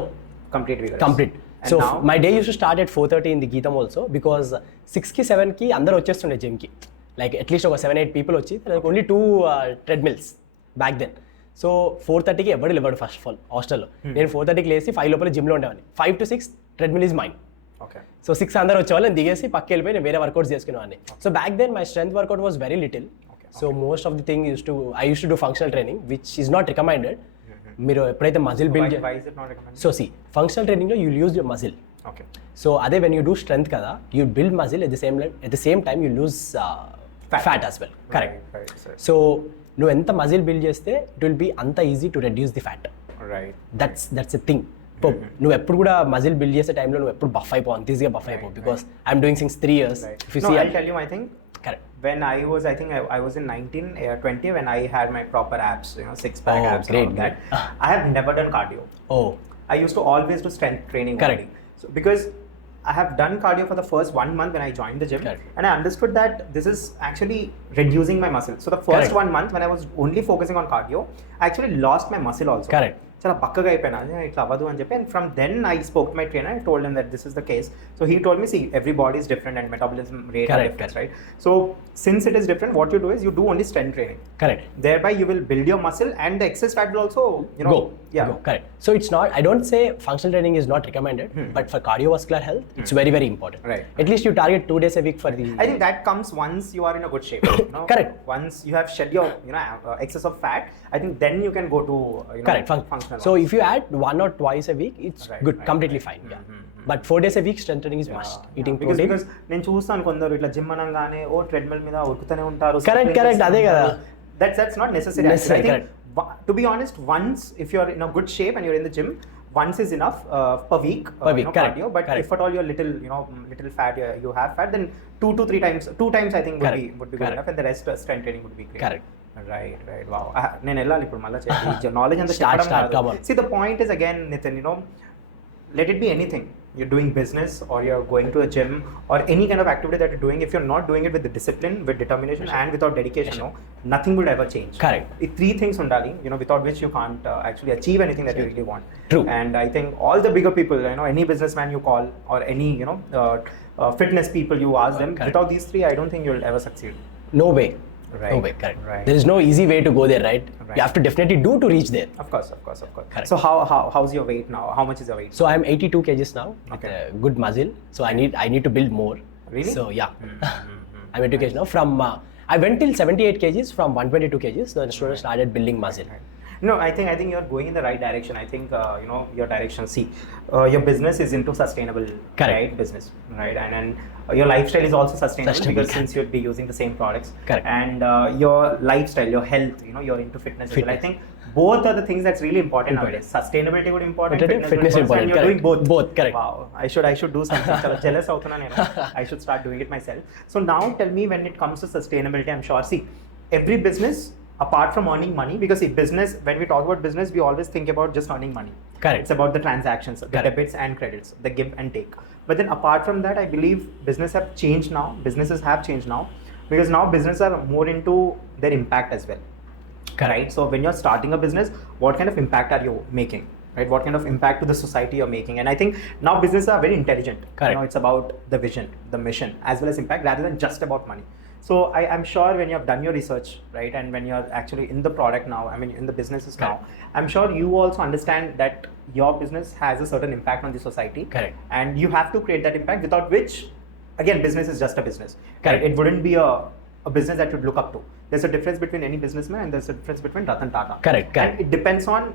Complete rigorous. Complete. And so now, my day used to start at 4:30 in the Geetam also, because 6కి 7కి అందరూ వచ్చేస్తుండే జిమ్కి. Like at least ఒక 7-8 people వచ్చి, only 2 treadmills back then. So 4:30కి ఎవరు లేవాడు first of all హాస్టల్లో. నేను 4:30కి లేసి 5 లోపల జిమ్లో ఉండేవాడిని. 5 to 6 treadmill is mine. Okay. So 6 అందరూ వచ్చేవాళ్ళు, దిగేసి పక్కకి వెళ్ళిపోయి నేను వేరే వర్కౌట్స్ చేసుకునేవాడిని. So back then my strength workout was very little. So most of the thing I use to do functional training, which is not recommended. మీరు ఎప్పుడైతే muscle build, so see functional ట్రైనింగ్లో you use your muscle. Okay. So అదే when you do strength కదా, you build muscle at the same time you lose fat as well. Correct. So నువ్వు ఎంత muscle build చేస్తే it will B అంత easy to reduce the fat. That's a thing. నువ్వు ఎప్పుడు కూడా muscle build చేసే టైంలో నువ్వు ఎప్పుడు బఫ్ అయిపో, అంత ఈజీగా బఫ్ అయిపో. Because I'm doing since 3 years. If you see, I'll tell you, I think correct. When I was in 19, 20 when I had my proper abs, 6-pack abs. Great. I have never done cardio. I used to always do strength training. Correct. So because I have done cardio for the first 1 month when I joined the gym. Correct. And I understood that this is actually reducing my muscle. So the first 1 month when I was only focusing on cardio, I actually lost my muscle also. Correct. చాలా బక్కగా అయిపోయినా, ఇట్లా అవ్వదు అని చెప్పి. And from then I spoke my trainer, I told him that this is the case. So he told me, see everybody is different and metabolism rate are different, right? So since it is different, what you do is you do only strength training. Correct. Thereby you will build your muscle and the excess fat will also go. Correct. So it's not, I don't say functional training is not recommended, but for cardiovascular health it's very very important. Right. At least you target 2 days a week for the, I think that comes once you are in a good shape. Correct. Once you have shed your excess of fat, I think then you can go to correct functional. So if you add 1 or twice a week, it's good, completely fine. But 4 days a week strength training is must. Eating protein. Because నేను చూస్తాను కొందరు ఇట్లా gym అనగానే treadmill మీద ఉరుకుతూనే ఉంటారు. Correct. అదే కదా. That's not necessary. I think, to be honest, once if you're in a good shape and you're in the gym, once is enough per week, correct, cardio. But correct. if at all you're little fat, you have fat, then 2 to 3 times, 2 times I think would be good enough, and the rest strength training would be great. Correct. Right. Wow. నేను వెళ్ళాలి ఇప్పుడు మళ్ళీ knowledge అంతా Start, చెప్పడం come on. See, the point is again, Nithin, let it be anything. You're doing business, or you're going to a gym, or any kind of activity that you're doing. If you're not doing it with the discipline, with determination, and without dedication, nothing will ever change. Correct. It's 3 things undali, without which you can't actually achieve anything that you really want. True. And I think all the bigger people, any businessman you call, or any fitness people you ask them, Correct. without these 3, I don't think you'll ever succeed. No way. Right. No way, correct. Right. There is no easy way to go there, right? You have to definitely do to reach there. Of course. Correct. So how's your weight now? How much is your weight? So I'm 82 kgs now, with Okay. a good muscle. So I need to build more. Really? So yeah, I'm 82 kgs now. From I went till 78 kgs from 122 kgs. So the student started building muscle. No, I think you're going in the right direction. I think your direction. See, your business is into sustainable, Correct. right? Business, right? And your lifestyle is also sustainable because Correct. since you'll be using the same products. Correct. And your lifestyle, your health, you're into fitness as well. I think both are the things that's really important nowadays. Sustainability would important, Fitness important. and you're Correct. doing both. Both, correct. Wow, I should do something. Chala, jealous avutuna nenu. I should start doing it myself. So now tell me, when it comes to sustainability, I'm sure, see, every business, apart from earning money, because when we talk about business, we always think about just earning money. Correct. It's about the transactions, the Correct. debits and credits, the give and take. But then apart from that, I believe businesses have changed now, because now businesses are more into their impact as well. Correct. Right? So when you're starting a business, what kind of impact are you making? Right? What kind of impact to the society you're making? And I think now businesses are very intelligent. Correct. It's about the vision, the mission, as well as impact, rather than just about money. So I'm sure when you have done your research, right, and when you're actually in the product now, in the businesses now, I'm sure you also understand that your business has a certain impact on the society. Correct. And you have to create that impact, without which, again, business is just a business. Correct. It wouldn't be a business that you'd look up to. There's a difference between any businessman, and there's a difference between Ratan Tata. Correct. And it depends on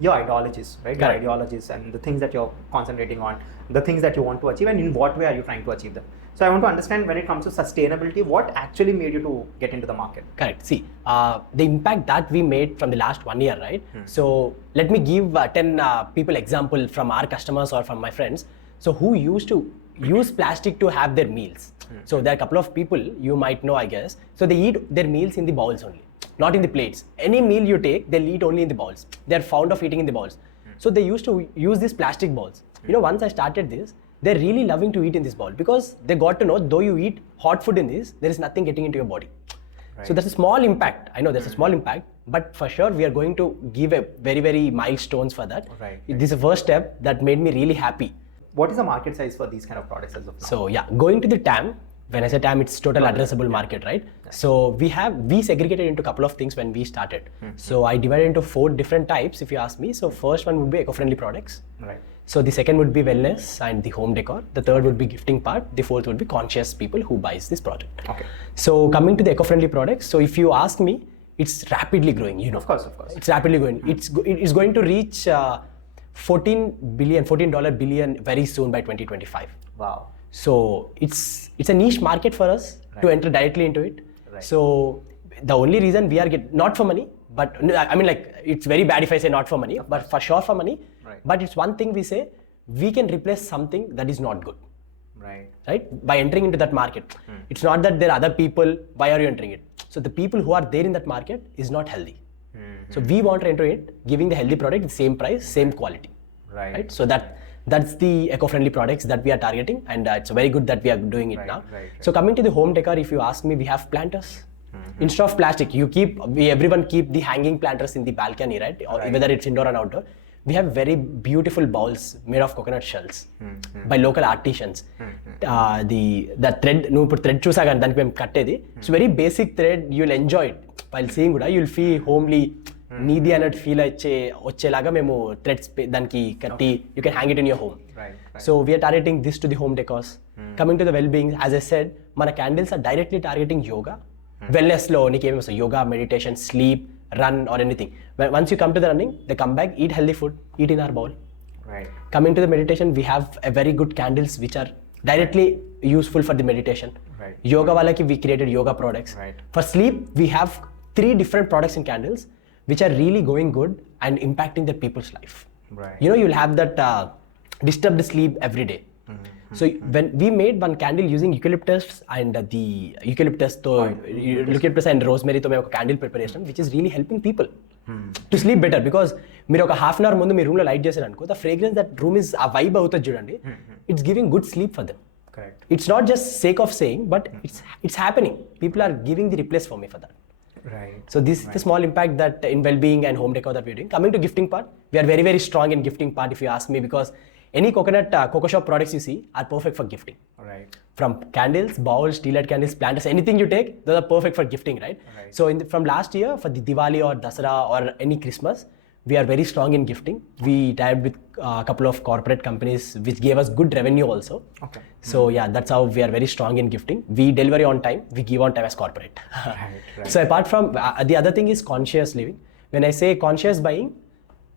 your ideologies, right? Your Correct. ideologies and the things that you're concentrating on, the things that you want to achieve, and in what way are you trying to achieve them. So I want to understand, when it comes to sustainability, what actually made you to get into the market? Correct. See, the impact that we made from the last 1 year, right? So let me give 10 people example from our customers or from my friends. So who used to use plastic to have their meals. So there are a couple of people you might know, I guess. So they eat their meals in the bowls only, not in the plates. Any meal you take, they'll eat only in the bowls. They're fond of eating in the bowls. So they used to use these plastic bowls. Once I started this, they're really loving to eat in this bowl, because they got to know, though you eat hot food in this, there is nothing getting into your body. Right. So that's a small impact. I know there's a small impact, but for sure we are going to give a very, very milestones for that. Right. This is the first step that made me really happy. What is the market size for these kind of products as of now? So yeah, going to the TAM, when I say TAM, it's total addressable market, right? So we segregated into a couple of things when we started. So I divided into 4 different types, if you ask me. So first one would be eco-friendly products. Right. So the second would be wellness and the home decor. The third would be gifting part. The fourth would be conscious people who buys this product. Okay. So coming to the eco-friendly products, so if you ask me, it's rapidly growing. Of course. It's rapidly growing. It's going to reach $14 billion very soon by 2025. Wow. So it's a niche market for us to enter directly into it. Right. So the only reason we are not for money, but it's very bad if I say not for money, but for sure for money. Right. But it's one thing we say, we can replace something that is not good. Right? By entering into that market. It's not that there are other people, why are you entering it? So the people who are there in that market is not healthy. So we want to enter it, giving the healthy product the same price, same quality. Right. So that's the eco-friendly products that we are targeting, and it's very good that we are doing it now. Right. So coming to the home decor, if you ask me, we have planters. Instead of plastic, everyone keep the hanging planters in the balcony, right? Or whether it's indoor or outdoor. We have very beautiful bowls made of coconut shells by local artisans. The thread, nu thread chusaga daniki mem kattedi. It's very basic thread. You'll enjoy it while seeing kuda. You'll feel homely, needy and feel వచ్చేలాగా మేము threads దానికి కట్టి you can hang it in your home. Right. So we are targeting this to the home decors. Coming to the well-being, as I said, మన candles are directly targeting yoga. Wellness లో నీకేమేమి వస్తాయి, yoga, meditation, sleep, run or anything. Once you come to the running, they come back, eat healthy food, eat in our bowl. Right. Coming to the meditation, we have a very good candles which are directly useful for the meditation. Right. Yoga walaki we created yoga products. Right. For sleep, we have 3 different products in candles which are really going good and impacting the people's life. Right. You'll have that disturbed sleep every day. So when we made one candle using eucalyptus and the eucalyptus and rosemary to make a candle preparation, which is really helping people to sleep better, because మీరు ఒక half an hour ముందు మీ రూమ్లో light చేశారు అనుకో, the fragrance that room is ఆ vibe అవుతుంది చూడండి, it's giving good sleep for them. Correct. It's not just sake of saying, but it's happening. People are giving the replace for me for that. Right. So this is the small impact that in well-being and home decor that we're doing. Coming to gifting part, we are very, very strong in gifting part if you ask me, because any Cocoshop products you see are perfect for gifting. Right. From candles, bowls, tea light candles, planters, anything you take, those are perfect for gifting, right? So from last year, for the Diwali or Dasara or any Christmas, we are very strong in gifting. We tied with a couple of corporate companies which gave us good revenue also. Okay. So yeah, that's how we are very strong in gifting. We deliver on time, we give on time as corporate. Right. So apart from the other thing is conscious living. When I say conscious buying,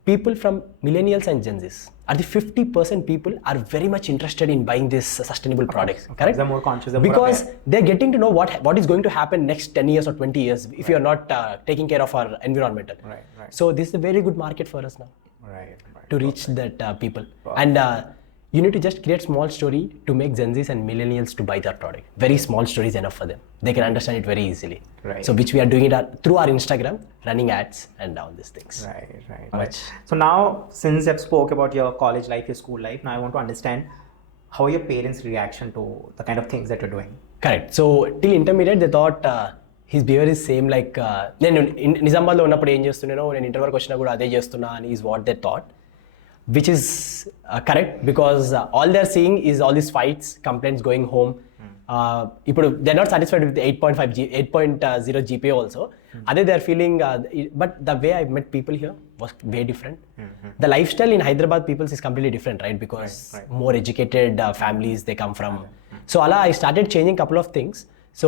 people from millennials and Gen Zs are the 50% people are very much interested in buying these sustainable products. Correct? They're more conscious. They're Because more they're getting to know what is going to happen next 10 years or 20 years if you are not taking care of our environmental. Right. So this is a very good market for us now Right. to reach that people. And you need to just create small story to make Gen Zs and millennials to buy that product. Very small story is enough for them. They can understand it very easily. Right. So which we are doing it through our Instagram, running ads and all these things. Right. So now, since I've spoke about your college life, your school life, now I want to understand how are your parents' reaction to the kind of things that you're doing. Correct. So till intermediate they thought his behavior is same like నేను నిజామాబాద్లో ఉన్నప్పుడు ఏం చేస్తున్నానో నేను inter వరకు వచ్చినా కూడా అదే చేస్తున్నా అని is what they thought, which is correct, because all they're seeing is all these fights, complaints going home. ఇప్పుడు they're not satisfied with the 8.0 GPA also. They are feeling, but the way I met people here was way different. The lifestyle in Hyderabad people is completely different, right? Because more educated families they come from. So I started changing couple of things. So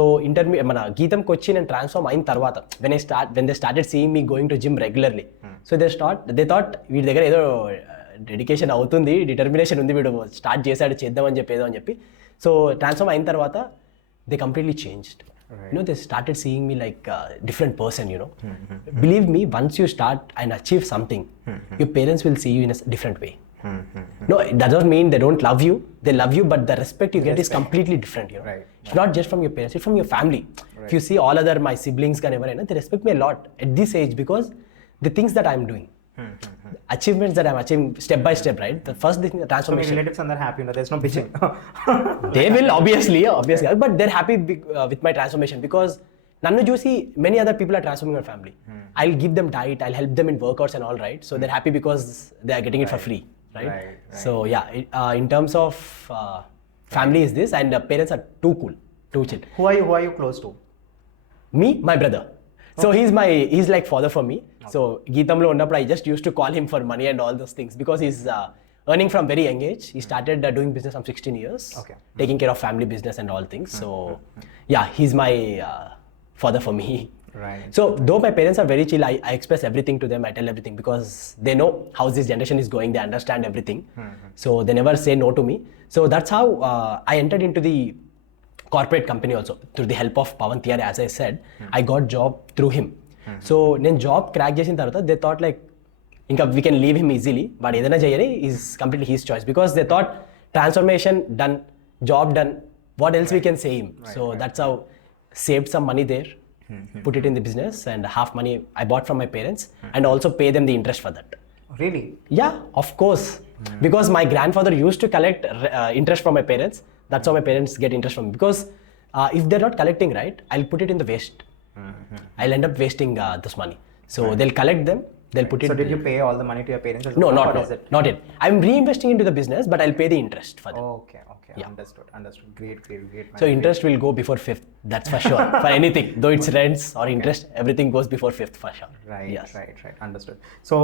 మన గీతంకి వచ్చి నేను transform అయిన తర్వాత when they started seeing me going to gym regularly, so they thought వీడి దగ్గర ఏదో dedication అవుతుంది, determination ఉంది, వీడు స్టార్ట్ చేశాడు చేద్దామని చెప్పి ఏదో అని చెప్పి. సో ట్రాన్స్ఫార్మ్ అయిన తర్వాత they completely changed. They started seeing me like a different person, Believe me, once you start and achieve something, your parents will see you in a different way. No, it doesn't mean they don't love you. They love you, but the respect you get is completely different. Right. It's not just from your parents; it's from your family. Right. If you see all other my siblings, they respect me a lot at this age because the things that I'm doing, achievements that I'm achieving step by step. Right. The first thing, the transformation. So relatives are happy. There's no bitching. They will obviously, but they're happy with my transformation because. Nannu Juicy, many other people are transforming their family. I'll give them diet, I'll help them in workouts and all, right? So they're happy because they are getting it for free, right? So yeah, in terms of family is this, and parents are too cool, too chill. Who are you close to? Me, my brother. So he's like father for me. So Geetamlo Onnappudu I just used to call him for money and all those things because he's earning from very young age. He started doing business from 16 years, taking care of family business and all things. So yeah, he's my father for me. Right. So though my parents are very chill, I express everything to them, I tell everything because they know how this generation is going, they understand everything. So they never say no to me. So that's how I entered into the corporate company also through the help of Pawan Tiare. As I said, I got job through him. So నేను job crack చేసిన తర్వాత they thought like ఇంకా we can leave him easily, వాడు ఏదైనా చేయని is completely he's choice because they thought transformation done, job done, what else we can say him. So that's how saved some money there, put it in the business, and half money I bought from my parents and also pay them the interest for that. Really? Yeah, of course. Because my grandfather used to collect interest from my parents. That's how my parents get interest from me. Because if they're not collecting right, I'll put it in the waste. I'll end up wasting this money. So they'll collect them, they'll put it. So did you pay all the money to your parents? No, not yet. I'm reinvesting into the business, but I'll pay the interest for them. Okay. Yeah. Understood. Great. So interest will go before 5th. That's for sure. For anything, though it's rents or interest, everything goes before 5th for sure. Right. Yes. Right. Understood. So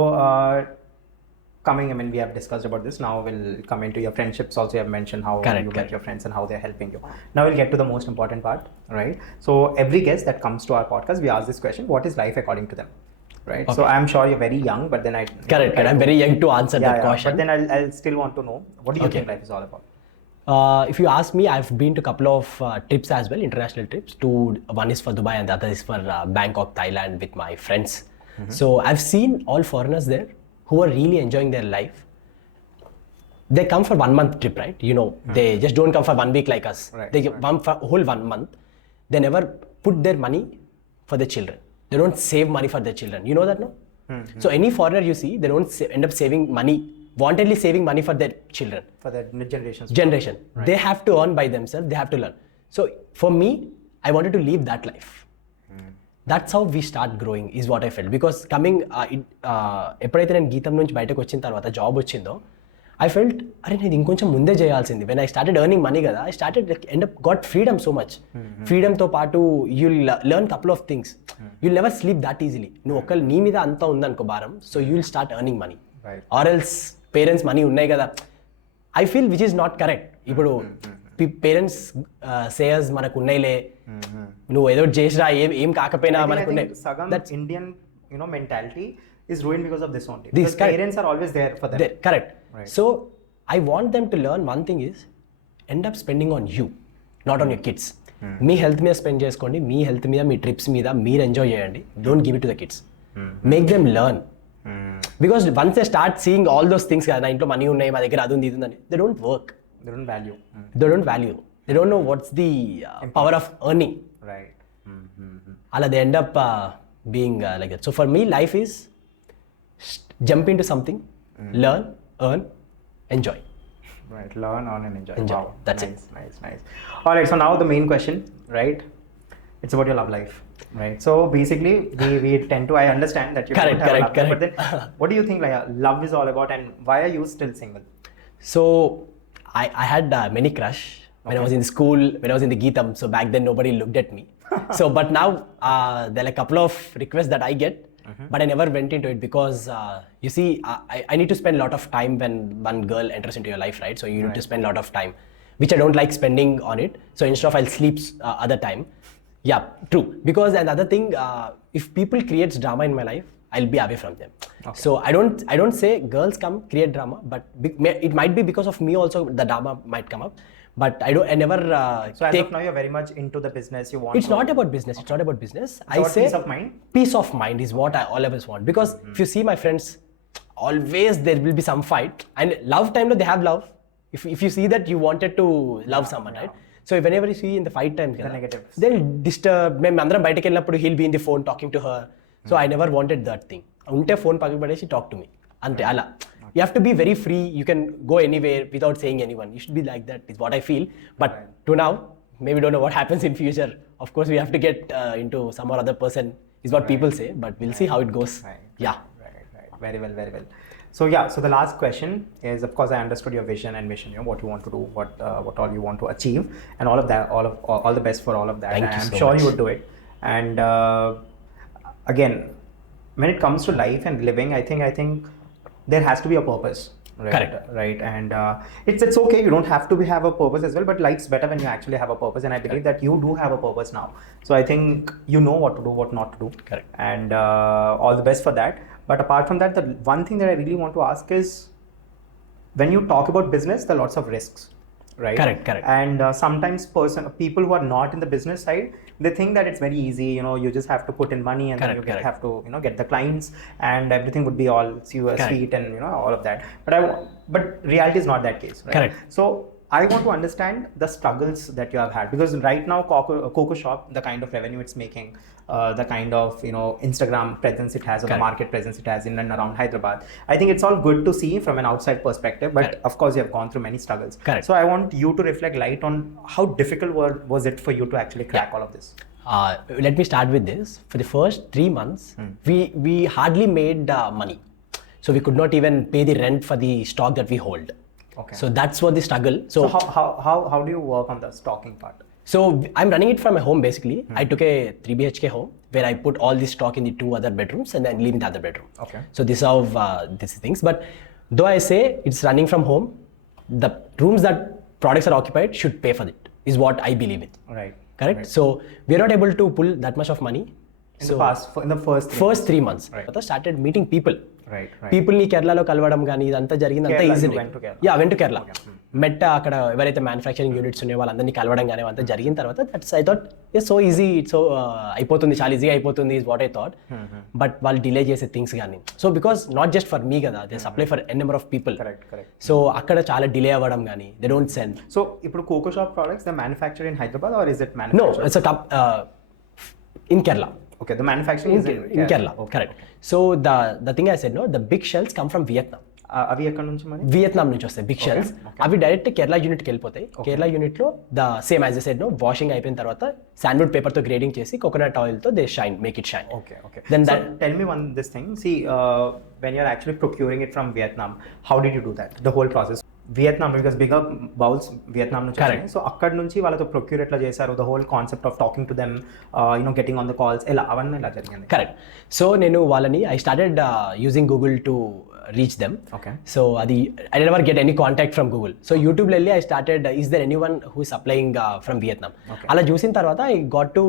we have discussed about this. Now we'll come into your friendships. Also, you have mentioned how you met your friends and how they're helping you. Now we'll get to the most important part, right? So every guest that comes to our podcast, we ask this question: what is life according to them? Right. Okay. So I'm sure you're very young, but then Correct. I'm very young to answer that question. But then I'll still want to know, what do you think life is all about? If you ask me, I've been to a couple of trips as well, international trips. One is for Dubai and the other is for Bangkok, Thailand with my friends. So I've seen all foreigners there who are really enjoying their life, they come for 1 month trip, right? You know, they just don't come for 1 week like us. They come for whole 1 month. They never put their money for their children. They don't save money for their children. You know that, no? So any foreigner you see, they don't end up saving money, wantedly saving money for their children. For their generations. Right. They have to earn by themselves. They have to learn. So for me, I wanted to live that life. That's how we start growing, is what I felt. Because coming, ఎప్పుడైతే నేను గీతం నుంచి బయటకు వచ్చిన తర్వాత job వచ్చిందో, I felt, అరే నేను ఇంకొంచెం ముందే చేయాల్సింది. When I started earning money కదా, I started got freedom so much. Freedom తో పాటు you'll learn couple of things. You'll never sleep that easily. నువ్వు ఒకళ్ళు నీ మీద అంతా ఉందనుకో భారం, so you'll start earning money. Or else parents money ఉన్నాయి కదా. I feel which is not correct. ఇప్పుడు పేరెంట్స్ సేయర్స్ మనకు ఉన్నాయిలే, నువ్వు ఏదో చేసిరా ఏం కాకపోయినా మనకు Indian mentality is ruined because of this only. Because parents are always there for them. Correct. Right. So I want them to learn one thing is end up spending on you, not on your kids. Me health మీద spend చేసుకోండి, మీ health మీద, మీ trips మీద మీరు enjoy చేయండి. Don't give it to the kids. Make them learn. Because once they start seeing all those things కదా, నా ఇంట్లో money ఉన్నాయి, మా దగ్గర అది ఉంది, ఇది ఉందని, they don't work. They don't value. They don't know what's the power of earning. Right. Ala they end up being like that. So for me, life is jump into something, learn, earn, enjoy. Right. Learn, earn, and enjoy. Wow. That's nice, it. Nice. All right. So now the main question, right? It's about your love life, right? So basically, we tend to. I understand that you don't have a love life, but then, what do you think love is all about, and why are you still single? So I had many crush when I was in school, when I was in the Geetam. So back then nobody looked at me. So but now there are a couple of requests that I get, but I never went into it because you see I need to spend a lot of time when one girl enters into your life, right? So you need to spend a lot of time, which I don't like spending on it. So instead of I'll sleep other time. Yeah, true. Because another thing, if people creates drama in my life, I'll be away from them. Okay. So I don't say girls come create drama, but it might be because of me also the drama might come up. But I never. So as of now, you're very much into the business. You want. It's not about business. Okay. It's not about business. I say peace of mind. Peace of mind is what I always want. Because if you see my friends, always there will be some fight. And love time, they have love. If you see that you wanted to love someone, right? So whenever you see in the fight time, the negatives, they'll disturb. Mandram bite kellinappudu he'll be in the phone talking to her. So I never wanted that thing. Unte phone pakki padeshi talk to me. Ante ala. You have to be very free. You can go anywhere without saying anyone. You should be like that. Is what I feel. But to now, maybe don't know what happens in future. Of course, we have to get into some or other person. Is what people say. But we'll see how it goes. Yeah. Right. Very well. So yeah. So the last question is, of course, I understood your vision and mission. What you want to do, what all you want to achieve, and all of that. All the best for all of that. Thank you so much. I'm sure you would do it. And again, when it comes to life and living, I think there has to be a purpose. Right? Correct. Right. And it's okay. You don't have to have a purpose as well, but life's better when you actually have a purpose. And I believe that you do have a purpose now. So I think you know what to do, what not to do. Correct. And all the best for that. But apart from that, the one thing that I really want to ask is, when you talk about business, there are lots of risks. Right. Correct. And sometimes people who are not in the business side, they think that it's very easy. You just have to put in money and then you have to get the clients and everything would be all sweet and all of that. But reality is not that case. Right? Correct. So I want to understand the struggles that you have had, because right now Cocoshop, the kind of revenue it's making, the kind of Instagram presence it has, or the market presence it has in and around Hyderabad, I think it's all good to see from an outside perspective, but of course you have gone through many struggles. Correct. So I want you to reflect light on how difficult was it for you to actually crack all of this. Let me start with this. For the first 3 months, we hardly made money, so we could not even pay the rent for the stock that we hold. Okay. So that's what the struggle. So how do you work on the stocking part? So I'm running it from my home basically. I took a 3 BHK home where I put all the stock in the 2 other bedrooms and then leave in the other bedroom. Okay. So this is how these things. But though I say it's running from home, the rooms that products are occupied should pay for it, is what I believe in. Right. Correct. Right. So we're not able to pull that much of money. In the first 3 months. Right. I started meeting people. Right. People ని కేరళలో కలవడం కానీ ఇదంతా జరిగింది అంతా easy. Yeah went to Kerala. Met అక్కడ ఎవరైతే manufacturing units ఉన్నాయో వాళ్ళందరినీ కలవడం కానీ అంతా జరిగిన తర్వాత that's I thought so easy, so అయిపోతుంది, చాలా ఈజీగా అయిపోతుంది is what I thought. But వాళ్ళు డిలే చేసే థింగ్స్ కానీ, so because not just for me కదా, they supply for n number of people. So అక్కడ చాలా డిలే అవ్వడం కానీ, దే డోంట్ సెండ్. సో ఇప్పుడు Cocoshop products they manufactured in Hyderabad or is it No, manufactured it's in Kerala. Okay, the manufacturing is In Kerala, correct. So the thing I said, no, the big shells come from Vietnam. అవి ఎక్కడ నుంచి మరి? Vietnam నుంచి వస్తాయి big shells. అవి direct Kerala యూనిట్కి వెళ్ళిపోతాయి. కేరళ యూనిట్లో the same as I said, no, washing అయిపోయిన తర్వాత శాండ్వుడ్ పేపర్తో గ్రేడింగ్ చేసి కోకోనట్ ఆయిల్తో they shine, make it shine. Okay. Then So tell me this thing. See, when you're actually procuring it from Vietnam, how did you do that? The whole process. Vietnam, because bigger bowls Vietnam నుంచి వచ్చాయి. So అక్కడ నుంచి వాళ్ళతో procure ఎట్లా చేశారు? The whole concept of talking to them, getting on the calls, అవన్నీ ఎలా జరిగింది? కరెక్ట్. సో నేను వాళ్ళని I started using Google to reach them. Okay. So అది I never get any contact from Google. So యూట్యూబ్లో వెళ్ళి I started is there anyone who supplying from Vietnam. అలా చూసిన తర్వాత I got to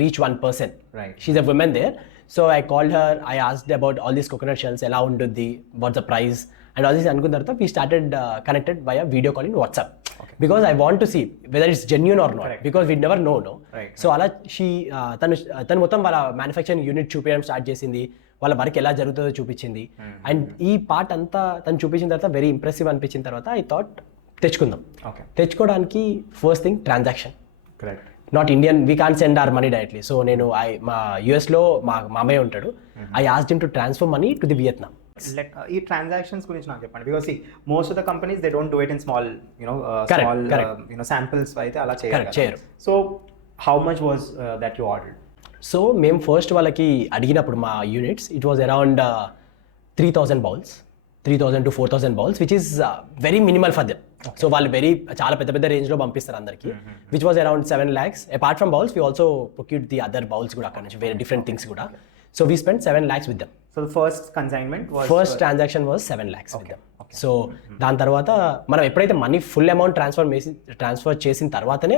reach one person. Right. She's a woman there. So I called her, I asked about all these coconut shells, ఎలా ఉంటుంది, what's the price and all these. అనుకున్న తర్వాత we started connected by a video call in WhatsApp, because I want to see whether it's genuine or not, because we never know. So అలా తను మొత్తం వాళ్ళ manufacturing unit చూపించడం start చేసింది, వాళ్ళ work ఎలా జరుగుతుందో చూపించింది. అండ్ ఈ పార్ట్ అంతా తను చూపించిన తర్వాత వెరీ ఇంప్రెసివ్ అనిపించిన తర్వాత ఐ థాట్ తెచ్చుకుందాం. తెచ్చుకోవడానికి first thing transaction. Correct. Not Indian, we can't send our money directly. So నేను మా యూఎస్లో మా మామయ్య ఉంటాడు, I asked him to transfer money to the Vietnam. ఈ ట్రాన్సాక్షన్స్ గురించి నాకు చెప్పండి, because most of the companies they don't do it in small samples అయితే అలా చేయరు. So how much was that you ordered? So మేము ఫస్ట్ వాళ్ళకి అడిగినప్పుడు మా units it was around 3,000 bowls, 3,000 to 4,000 bowls, which is very minimal for them. So వాళ్ళు చాలా పెద్ద రేంజ్లో పంపిస్తారు అందరికి, which was around 7 lakhs. Apart from bowls we also procured the other bowls కూడా అక్కడ నుంచి, వేరే డిఫరెంట్ థింగ్స్ కూడా. So we spend 7 lakhs with them. So the first consignment was first transaction was 7 lakhs with them. So దాని తర్వాత మనం ఎప్పుడైతే money full amount transfer చేసిన తర్వాతనే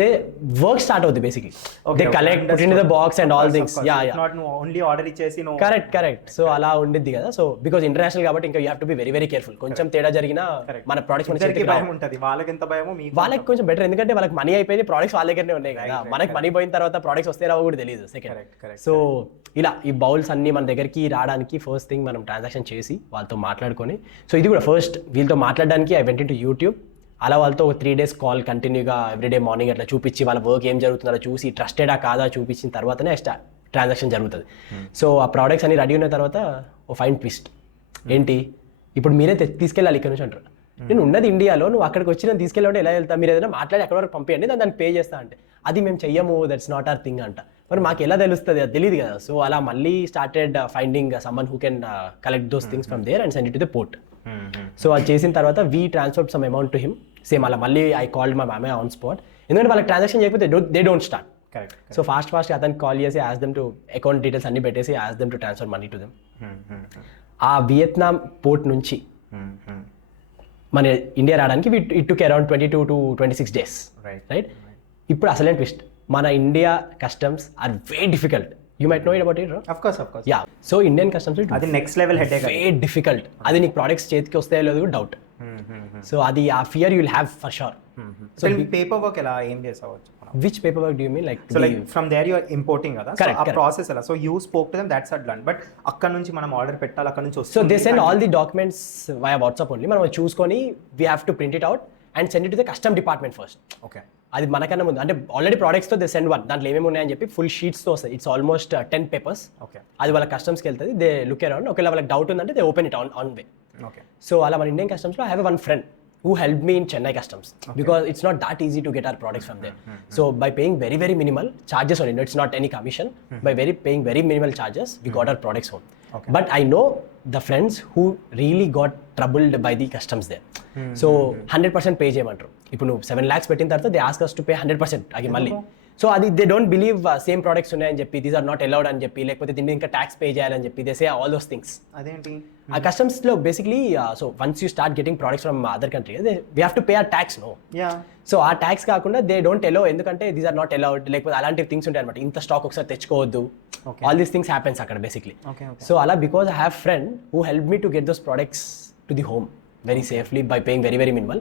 దే వర్క్ స్టార్ట్ అవుతుంది basically. They collect, put in the box and all things. Not only order ఇచ్చేసి correct. So అలా ఉండిద్ది కదా. సో బికాజ్ ఇంటర్నేషనల్ కాబట్టి ఇంకా you have to be very very careful. కొంచెం తేడా జరిగినా మన ప్రొడక్ట్స్ ఉంటుంది. వాళ్ళకి ఎంత భయమో వాళ్ళకి కొంచెం బెటర్, ఎందుకంటే వాళ్ళకి మనీ అయిపోయింది, ప్రొడక్ట్స్ వాళ్ళ దగ్గరనే ఉన్నాయి కదా. మనకి మనీ పోయిన తర్వాత ప్రొడక్ట్స్ వస్తే రావో కూడా తెలియదు. సెకండ్, సో ఇలా ఈ బౌల్స్ అన్ని మన దగ్గరికి రావడానికి ఫస్ట్ థింగ్ మనం ట్రాన్సాక్షన్ చేసి వాళ్ళతో మాట్లాడుకొని, సో ఇది కూడా ఫస్ట్ వీళ్ళతో మాట్లాడడానికి I went in to YouTube. అలా వాళ్ళతో ఒక 3 days కాల్ కంటిన్యూగా ఎవ్రీడే మార్నింగ్ అట్లా చూపించి వాళ్ళ వర్క్ ఏం జరుగుతుందో చూసి ట్రస్టెడా కాదా చూపించిన తర్వాతనే ట్రాన్సాక్షన్ జరుగుతుంది. సో ఆ ప్రోడక్ట్స్ అన్ని రెడీ ఉన్న తర్వాత ఓ ఫైన్ ట్విస్ట్ ఏంటి, ఇప్పుడు మీరే తీసుకెళ్ళాలి ఇక్కడ నుంచి అంటారు. నేను ఉన్నది ఇండియాలో, నువ్వు అక్కడికి వచ్చి నేను తీసుకెళ్ళి ఎలా వెళ్తా, మీరు ఏదైనా మాట్లాడి అక్కడ వరకు పంపించండి, దాన్ని పే చేస్తా అంటే అది మేము చెయ్యము, దట్స్ నాట్ అవర్ థింగ్ అంట. మరి మాకు ఎలా తెలుస్తుంది, అది తెలియదు కదా. సో అలా మళ్ళీ started finding someone who can collect those things from there and send it to the port. So అది చేసిన తర్వాత we transferred some amount to him. Same అలా మళ్ళీ ఐ కాల్డ్ మై మామయ్య ఆన్ స్పాట్, ఎందుకంటే వాళ్ళకి ట్రాన్సాక్షన్ చేయకపోతే they don't start. So fast అతనికి కాల్ చేసి ask them to account details అన్ని పెట్టేసి ask them to transfer money to them. ఆ వియత్నాం పోర్ట్ నుంచి మన ఇండియా రావడానికి it took around 22 to 26 days. Right. ఇప్పుడు అసలే ట్విస్ట్, మన India customs are very difficult. You might know it about it, right? Of course. Yeah. So Indian customs is అది next level headache, very difficult. అది నీకు products చేతికి వస్తాయో లేదో doubt. So అది ఆ fear you will have for sure. So paper work ఎలా ఏం చేసావచ్చు? Which paperwork do you mean? Like so like from there you are importing కదా. So ఆ ప్రాసెస్ ఎలా? So you spoke to them, that's a done. But అక్కడ నుంచి మనం order పెట్టాలి, అక్కడ నుంచి వస్తుంది. So they send all the documents via WhatsApp only. మనం చూసుకొని we have to print it out and send it to the custom department first. Okay. అది మనకన్నా ముందు అంటే ఆల్రెడీ ప్రోడక్ట్స్తో దే సెండ్ వన్, దాంట్లో ఏమేమి ఉన్నాయని చెప్పి ఫుల్ షీట్స్తో వస్తాయి. It's almost 10 papers. ఓకే. అది వాళ్ళ కస్టమ్స్కి వెళ్తుంది, దే లుక్ అరౌండ్, ఒకవేళ వాళ్ళకి డౌట్ ఉందంటే they open it on way. Okay. So అలా మన ఇండియన్ కస్టమ్స్లో I have one friend who helped me in Chennai customs, because it's not that easy to get our products from there. So by paying very very minimal charges only, it's not any commission, by paying very minimal charges we got our products home. Okay. But I know the friends who really got troubled by the customs there. So 100% pay చేయమంటారు. ఇప్పుడు నువ్వు 7 lakhs పెట్టిన తర్వాత they ask us to pay 100% again మళ్ళీ. So అది they don't believe same products ఉన్నాయని చెప్పి these are not allowed అని చెప్పి లేకపోతే దీని మీద ఇంకా ట్యాక్స్ పే చేయాలని చెప్పి they say all those things. అదేంటి ఆ కస్టమ్స్లో basically so once you start getting products from other country we have to pay ఆ ట్యాక్స్ నో. సో ఆ ట్యాక్స్ కాకుండా దే డోంట్ అలౌ ఎందుకంటే దీస్ ఆర్ నాట్ అలౌడ్ లేకపోతే అలాంటి థింగ్స్ ఉంటాయి అనమాట. ఇంత స్టాక్ ఒకసారి తెచ్చుకోవద్దు, ఆల్ దీస్ థింగ్స్ హ్యాపెన్స్ అక్కడ బేసిక్లీ. సో అలా because I have friend who help me to get those products to the home very safely by paying very very minimal.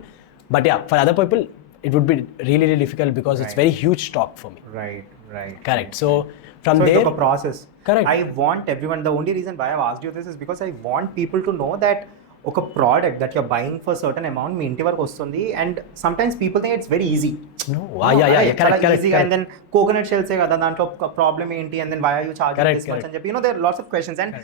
But yeah, for other people it would be really really difficult because it's very huge stock for me. Right. Correct. So from there it's a process. Correct. I want everyone, the only reason why I've asked you this is because I want people to know that ఒక product that you're buying for certain amount మీ ఇంటి వరకు వస్తుంది. And sometimes people think it's very easy, ఈజీగా. And then coconut షెల్సే కదా దాంట్లో problem ఏంటి, and then why are you charging this much అని చెప్పి there are lots of questions. And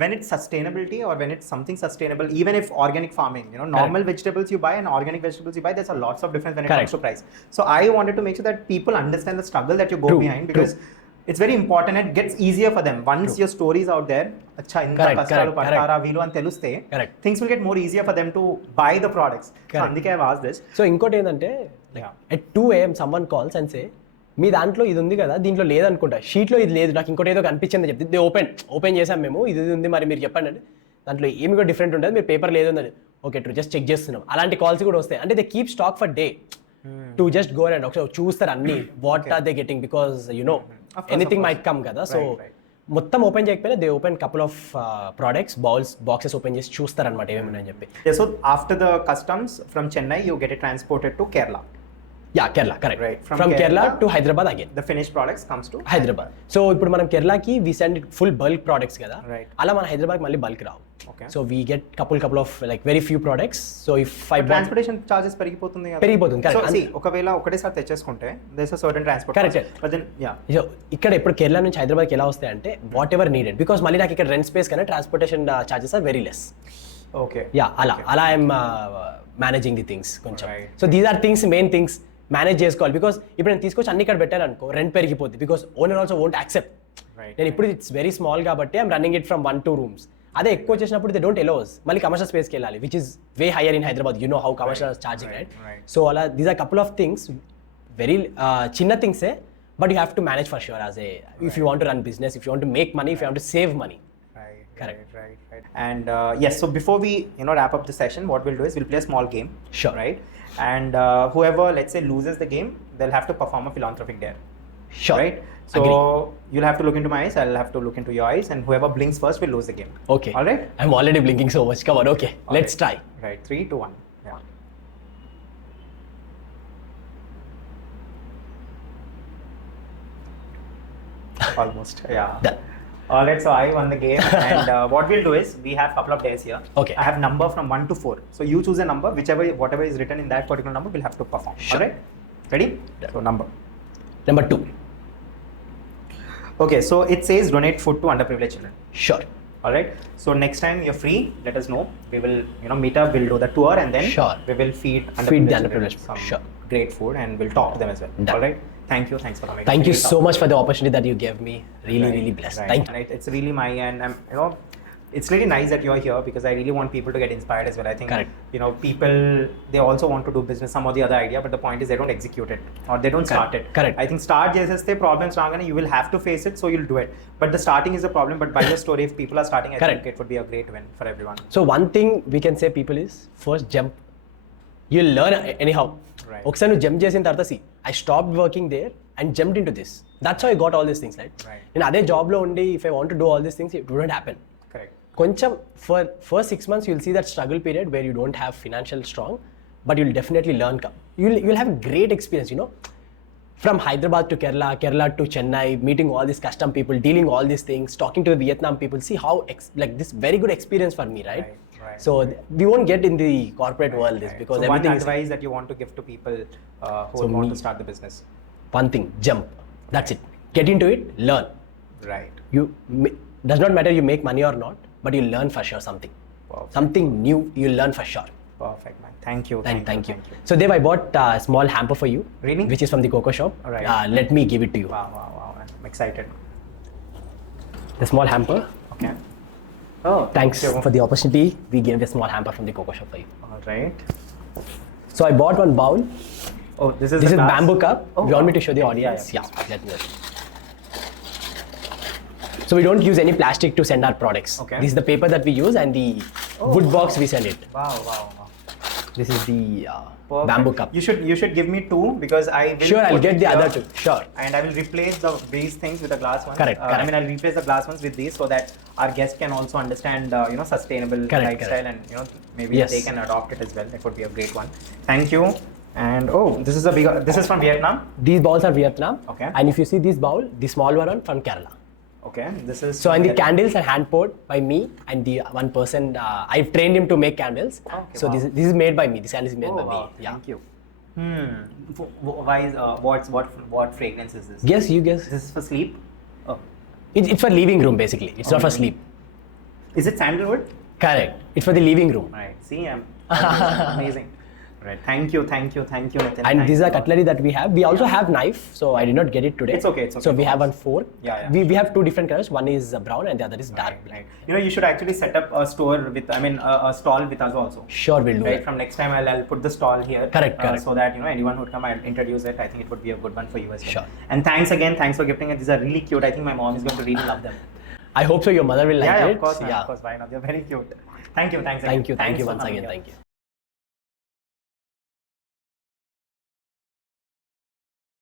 when it's sustainability or when it's something sustainable, even if organic farming, normal vegetables you buy and organic vegetables you buy, there's a lots of difference when it comes to price. So I wanted to make sure that people understand the struggle that you go behind, because it's very important. It gets easier for them once your story is out there. Acha inta kastalu padtara veelu an teluste, things will get more easier for them to buy the products. So andike I asked this. So inkoti endante at 2 AM someone calls and say మీ దాంట్లో ఇది ఉంది కదా, దీంట్లో లేదనుకుంటా, షీట్లో ఇది లేదు, నాకు ఇంకోటి ఏదో కనిపించింది చెప్తే దే ఓపెన్ చేసాం మేము, ఇది ఉంది మరి మీరు చెప్పండి అంటే దాంట్లో ఏమి కూడా డిఫరెంట్ ఉంటుంది, మీరు పేపర్ లేదు అని ఓకే ట్రూ జస్ట్ చెక్ చేస్తున్నాం. అలాంటి కాల్స్ కూడా వస్తాయి. అంటే they keep stock for day two just go and ఒకసారి చూస్తారు అన్ని what are they getting, because anything might come కదా. సో మొత్తం ఓపెన్ చేయకపోయినా they open couple of products boxes open చేసి చూస్తారు అనమాట ఏమేమి చెప్పి. So after the customs from Chennai you get it transported to Kerala. Yeah, Kerala, correct. Right. From Kerala to Hyderabad again. The finished products comes to Hyderabad. So ఇప్పుడు మనం కేరళకి we send it full bulk products కదా, అలా మన హైదరాబాద్ మళ్ళీ bulk Rao. So we get couple of like very few products. So if I transportation charges పెరిగిపోతుంది కదా, పెరిగిపోతుంది. Correct. So ఒకవేళ ఒకటేసారి తెచ్చేసుకుంటే there is a certain transport correct cost. But then so ఇక్కడ ఇప్పుడు కేరళ నుంచి హైదరాబాద్కి ఎలా వస్తాయి అంటే వాట్ ఎవర్ నీడెడ్, బికాస్ మళ్ళీ నాకు ఇక్కడ రెంట్ స్పేస్ కన్నా transportation charges are very less. Okay అలా ఐఎమ్ మేనేజింగ్ ది థింగ్స్ కొంచెం. So these are things main things manage చేసుకోవాలి. బికాస్ ఇప్పుడు నేను తీసుకొచ్చి అన్ని ఇక్కడ పెట్టాను అనుకో రెంట్ పెరిగిపోద్ది, because owner also won't accept. నేను ఇప్పుడు ఇట్స్ వెరీ స్మాల్ కాబట్టి I'm running it from 1-2 rooms. అదే ఎక్కువ చేసినప్పుడు దే డోంట్ అలౌస్, మళ్ళీ కమర్షియల్ స్పేస్కి వెళ్ళాలి, which is way higher in Hyderabad. You know how commercial charging right. So అలా these are couple of things, very చిన్న థింగ్సే, but you have to manage for sure as a if you want to run business, if you want to make money, if you want to save money. Correct. And yes, so before we wrap up the session, what we'll do is we'll play a small game. Sure. Right? And whoever, let's say, loses the game, they'll have to perform a philanthropic dare. Sure. Right? So you'll have to look into my eyes, I'll have to look into your eyes, and whoever blinks first will lose the game. Okay. All right? I'm already blinking so much. Come on. Okay. Let's try. Right. 3, 2, 1. Yeah. Almost. Yeah. Done. Alright, so I won the game, and what we'll do is we have a couple of days here. Okay. I have number from 1 to 4. So you choose a number, whatever is written in that particular number, we'll have to perform. Sure. Alright? Ready? So number 2. Okay, so it says donate food to underprivileged children. Sure. Alright? So next time you're free, let us know. We will, meet up, we'll do the tour, and then we will feed the underprivileged some sure. great food, and we'll talk to them as well. Done. Alright? Thanks for coming. Thank you so much for the opportunity that you gave me. Really blessed. Right. Thank you. Right. It's really and I'm, it's really nice that you're here, because I really want people to get inspired as well. I think, correct. People, they also want to do business, some or the other idea, but the point is they don't execute it, or they don't start it. Correct. I think start just problems and you will have to face it, so you'll do it. But the starting is the problem. But by your story, if people are starting, I think it would be a great win for everyone. So one thing we can say people is first jump. You'll learn anyhow. Right. ఒకసారి నువ్వు jump చేసిన తర్వాత I stopped working there and jumped into this. That's how I got all these things, right? నేను అదే జాబ్లో ఉండి if I want to do all these things, it wouldn't happen. Correct. కొంచెం for first 6 months you'll see that struggle period where you don't have financial strong, but you'll definitely learn. You'll have great experience, from Hyderabad to Kerala to Chennai, meeting all these custom people, dealing all these things, talking to the Vietnam people. See how like this very good experience for me, right? So we won't get in the corporate world this, because so everything one advice that you want to give to people who want to start the business. One thing, jump. That's it. Get into it, learn. Right. Does not matter you make money or not, but you'll learn for sure something. Perfect. Something new you'll learn for sure. Perfect, man. Thank you. Thank you. So Dev, I bought a small hamper for you. Really? Which is from the Cocoshop. Right. Let me give it to you. Wow. I'm excited. The small hamper. Okay. Oh, thanks for the opportunity. We gave a small hamper from the Cocoshop for you. All right. So I bought one bowl. Oh, this is This the is glass? bamboo cup. Oh, You want me to wow. show the Okay, audience? yeah, Let me just. So we don't use any plastic to send our products. Okay. This is the paper that we use and the wood box we send it. Wow. This is the Perfect. bamboo cup. You should give me 2 because I will. Sure, I'll put get it the here other 2. Sure. And I will replace these things with the glass ones. Correct, I mean, I'll replace the glass ones with these so that our guests can also understand, sustainable lifestyle, and maybe Yes. they can adopt it as well. That would be a great one. Thank you. And this is this is from Vietnam. These bowls are Vietnam. Okay. And if you see this bowl, the small one from Kerala. Okay, this is. So and the candles are hand poured by me and the one person. I've trained him to make candles. Okay, so wow. this is made by me. This candle is made by wow. me. Yeah. Thank you. Why is what fragrance is this? Guess, you guess. This is for sleep. Oh, It's for living room basically. It's not for sleep. is it sandalwood? Correct. It's for the living room. Right. See, I'm amazing. Right. Thank you, Nitin. And this is a Thanks lot. cutlery that we have. We also have knife, so I did not get it today. It's okay. So we have one fork. Yeah. We have 2 different colors. One is brown and the other is dark black. Right. You should actually set up a store with, a stall with us also. Sure, we'll do Right. it. From next time, I'll put the stall here. Correct. So that anyone who would come, I'll introduce it. I think it would be a good one for you as well. Sure. And thanks again. Thanks for gifting it. These are really cute. I think my mom is going to really love them. I hope so. Your mother will like it. Of course. Of course. Why not? They're very cute. Thank you. Thanks again. Thank you Thanks for once coming again. here. Thank you.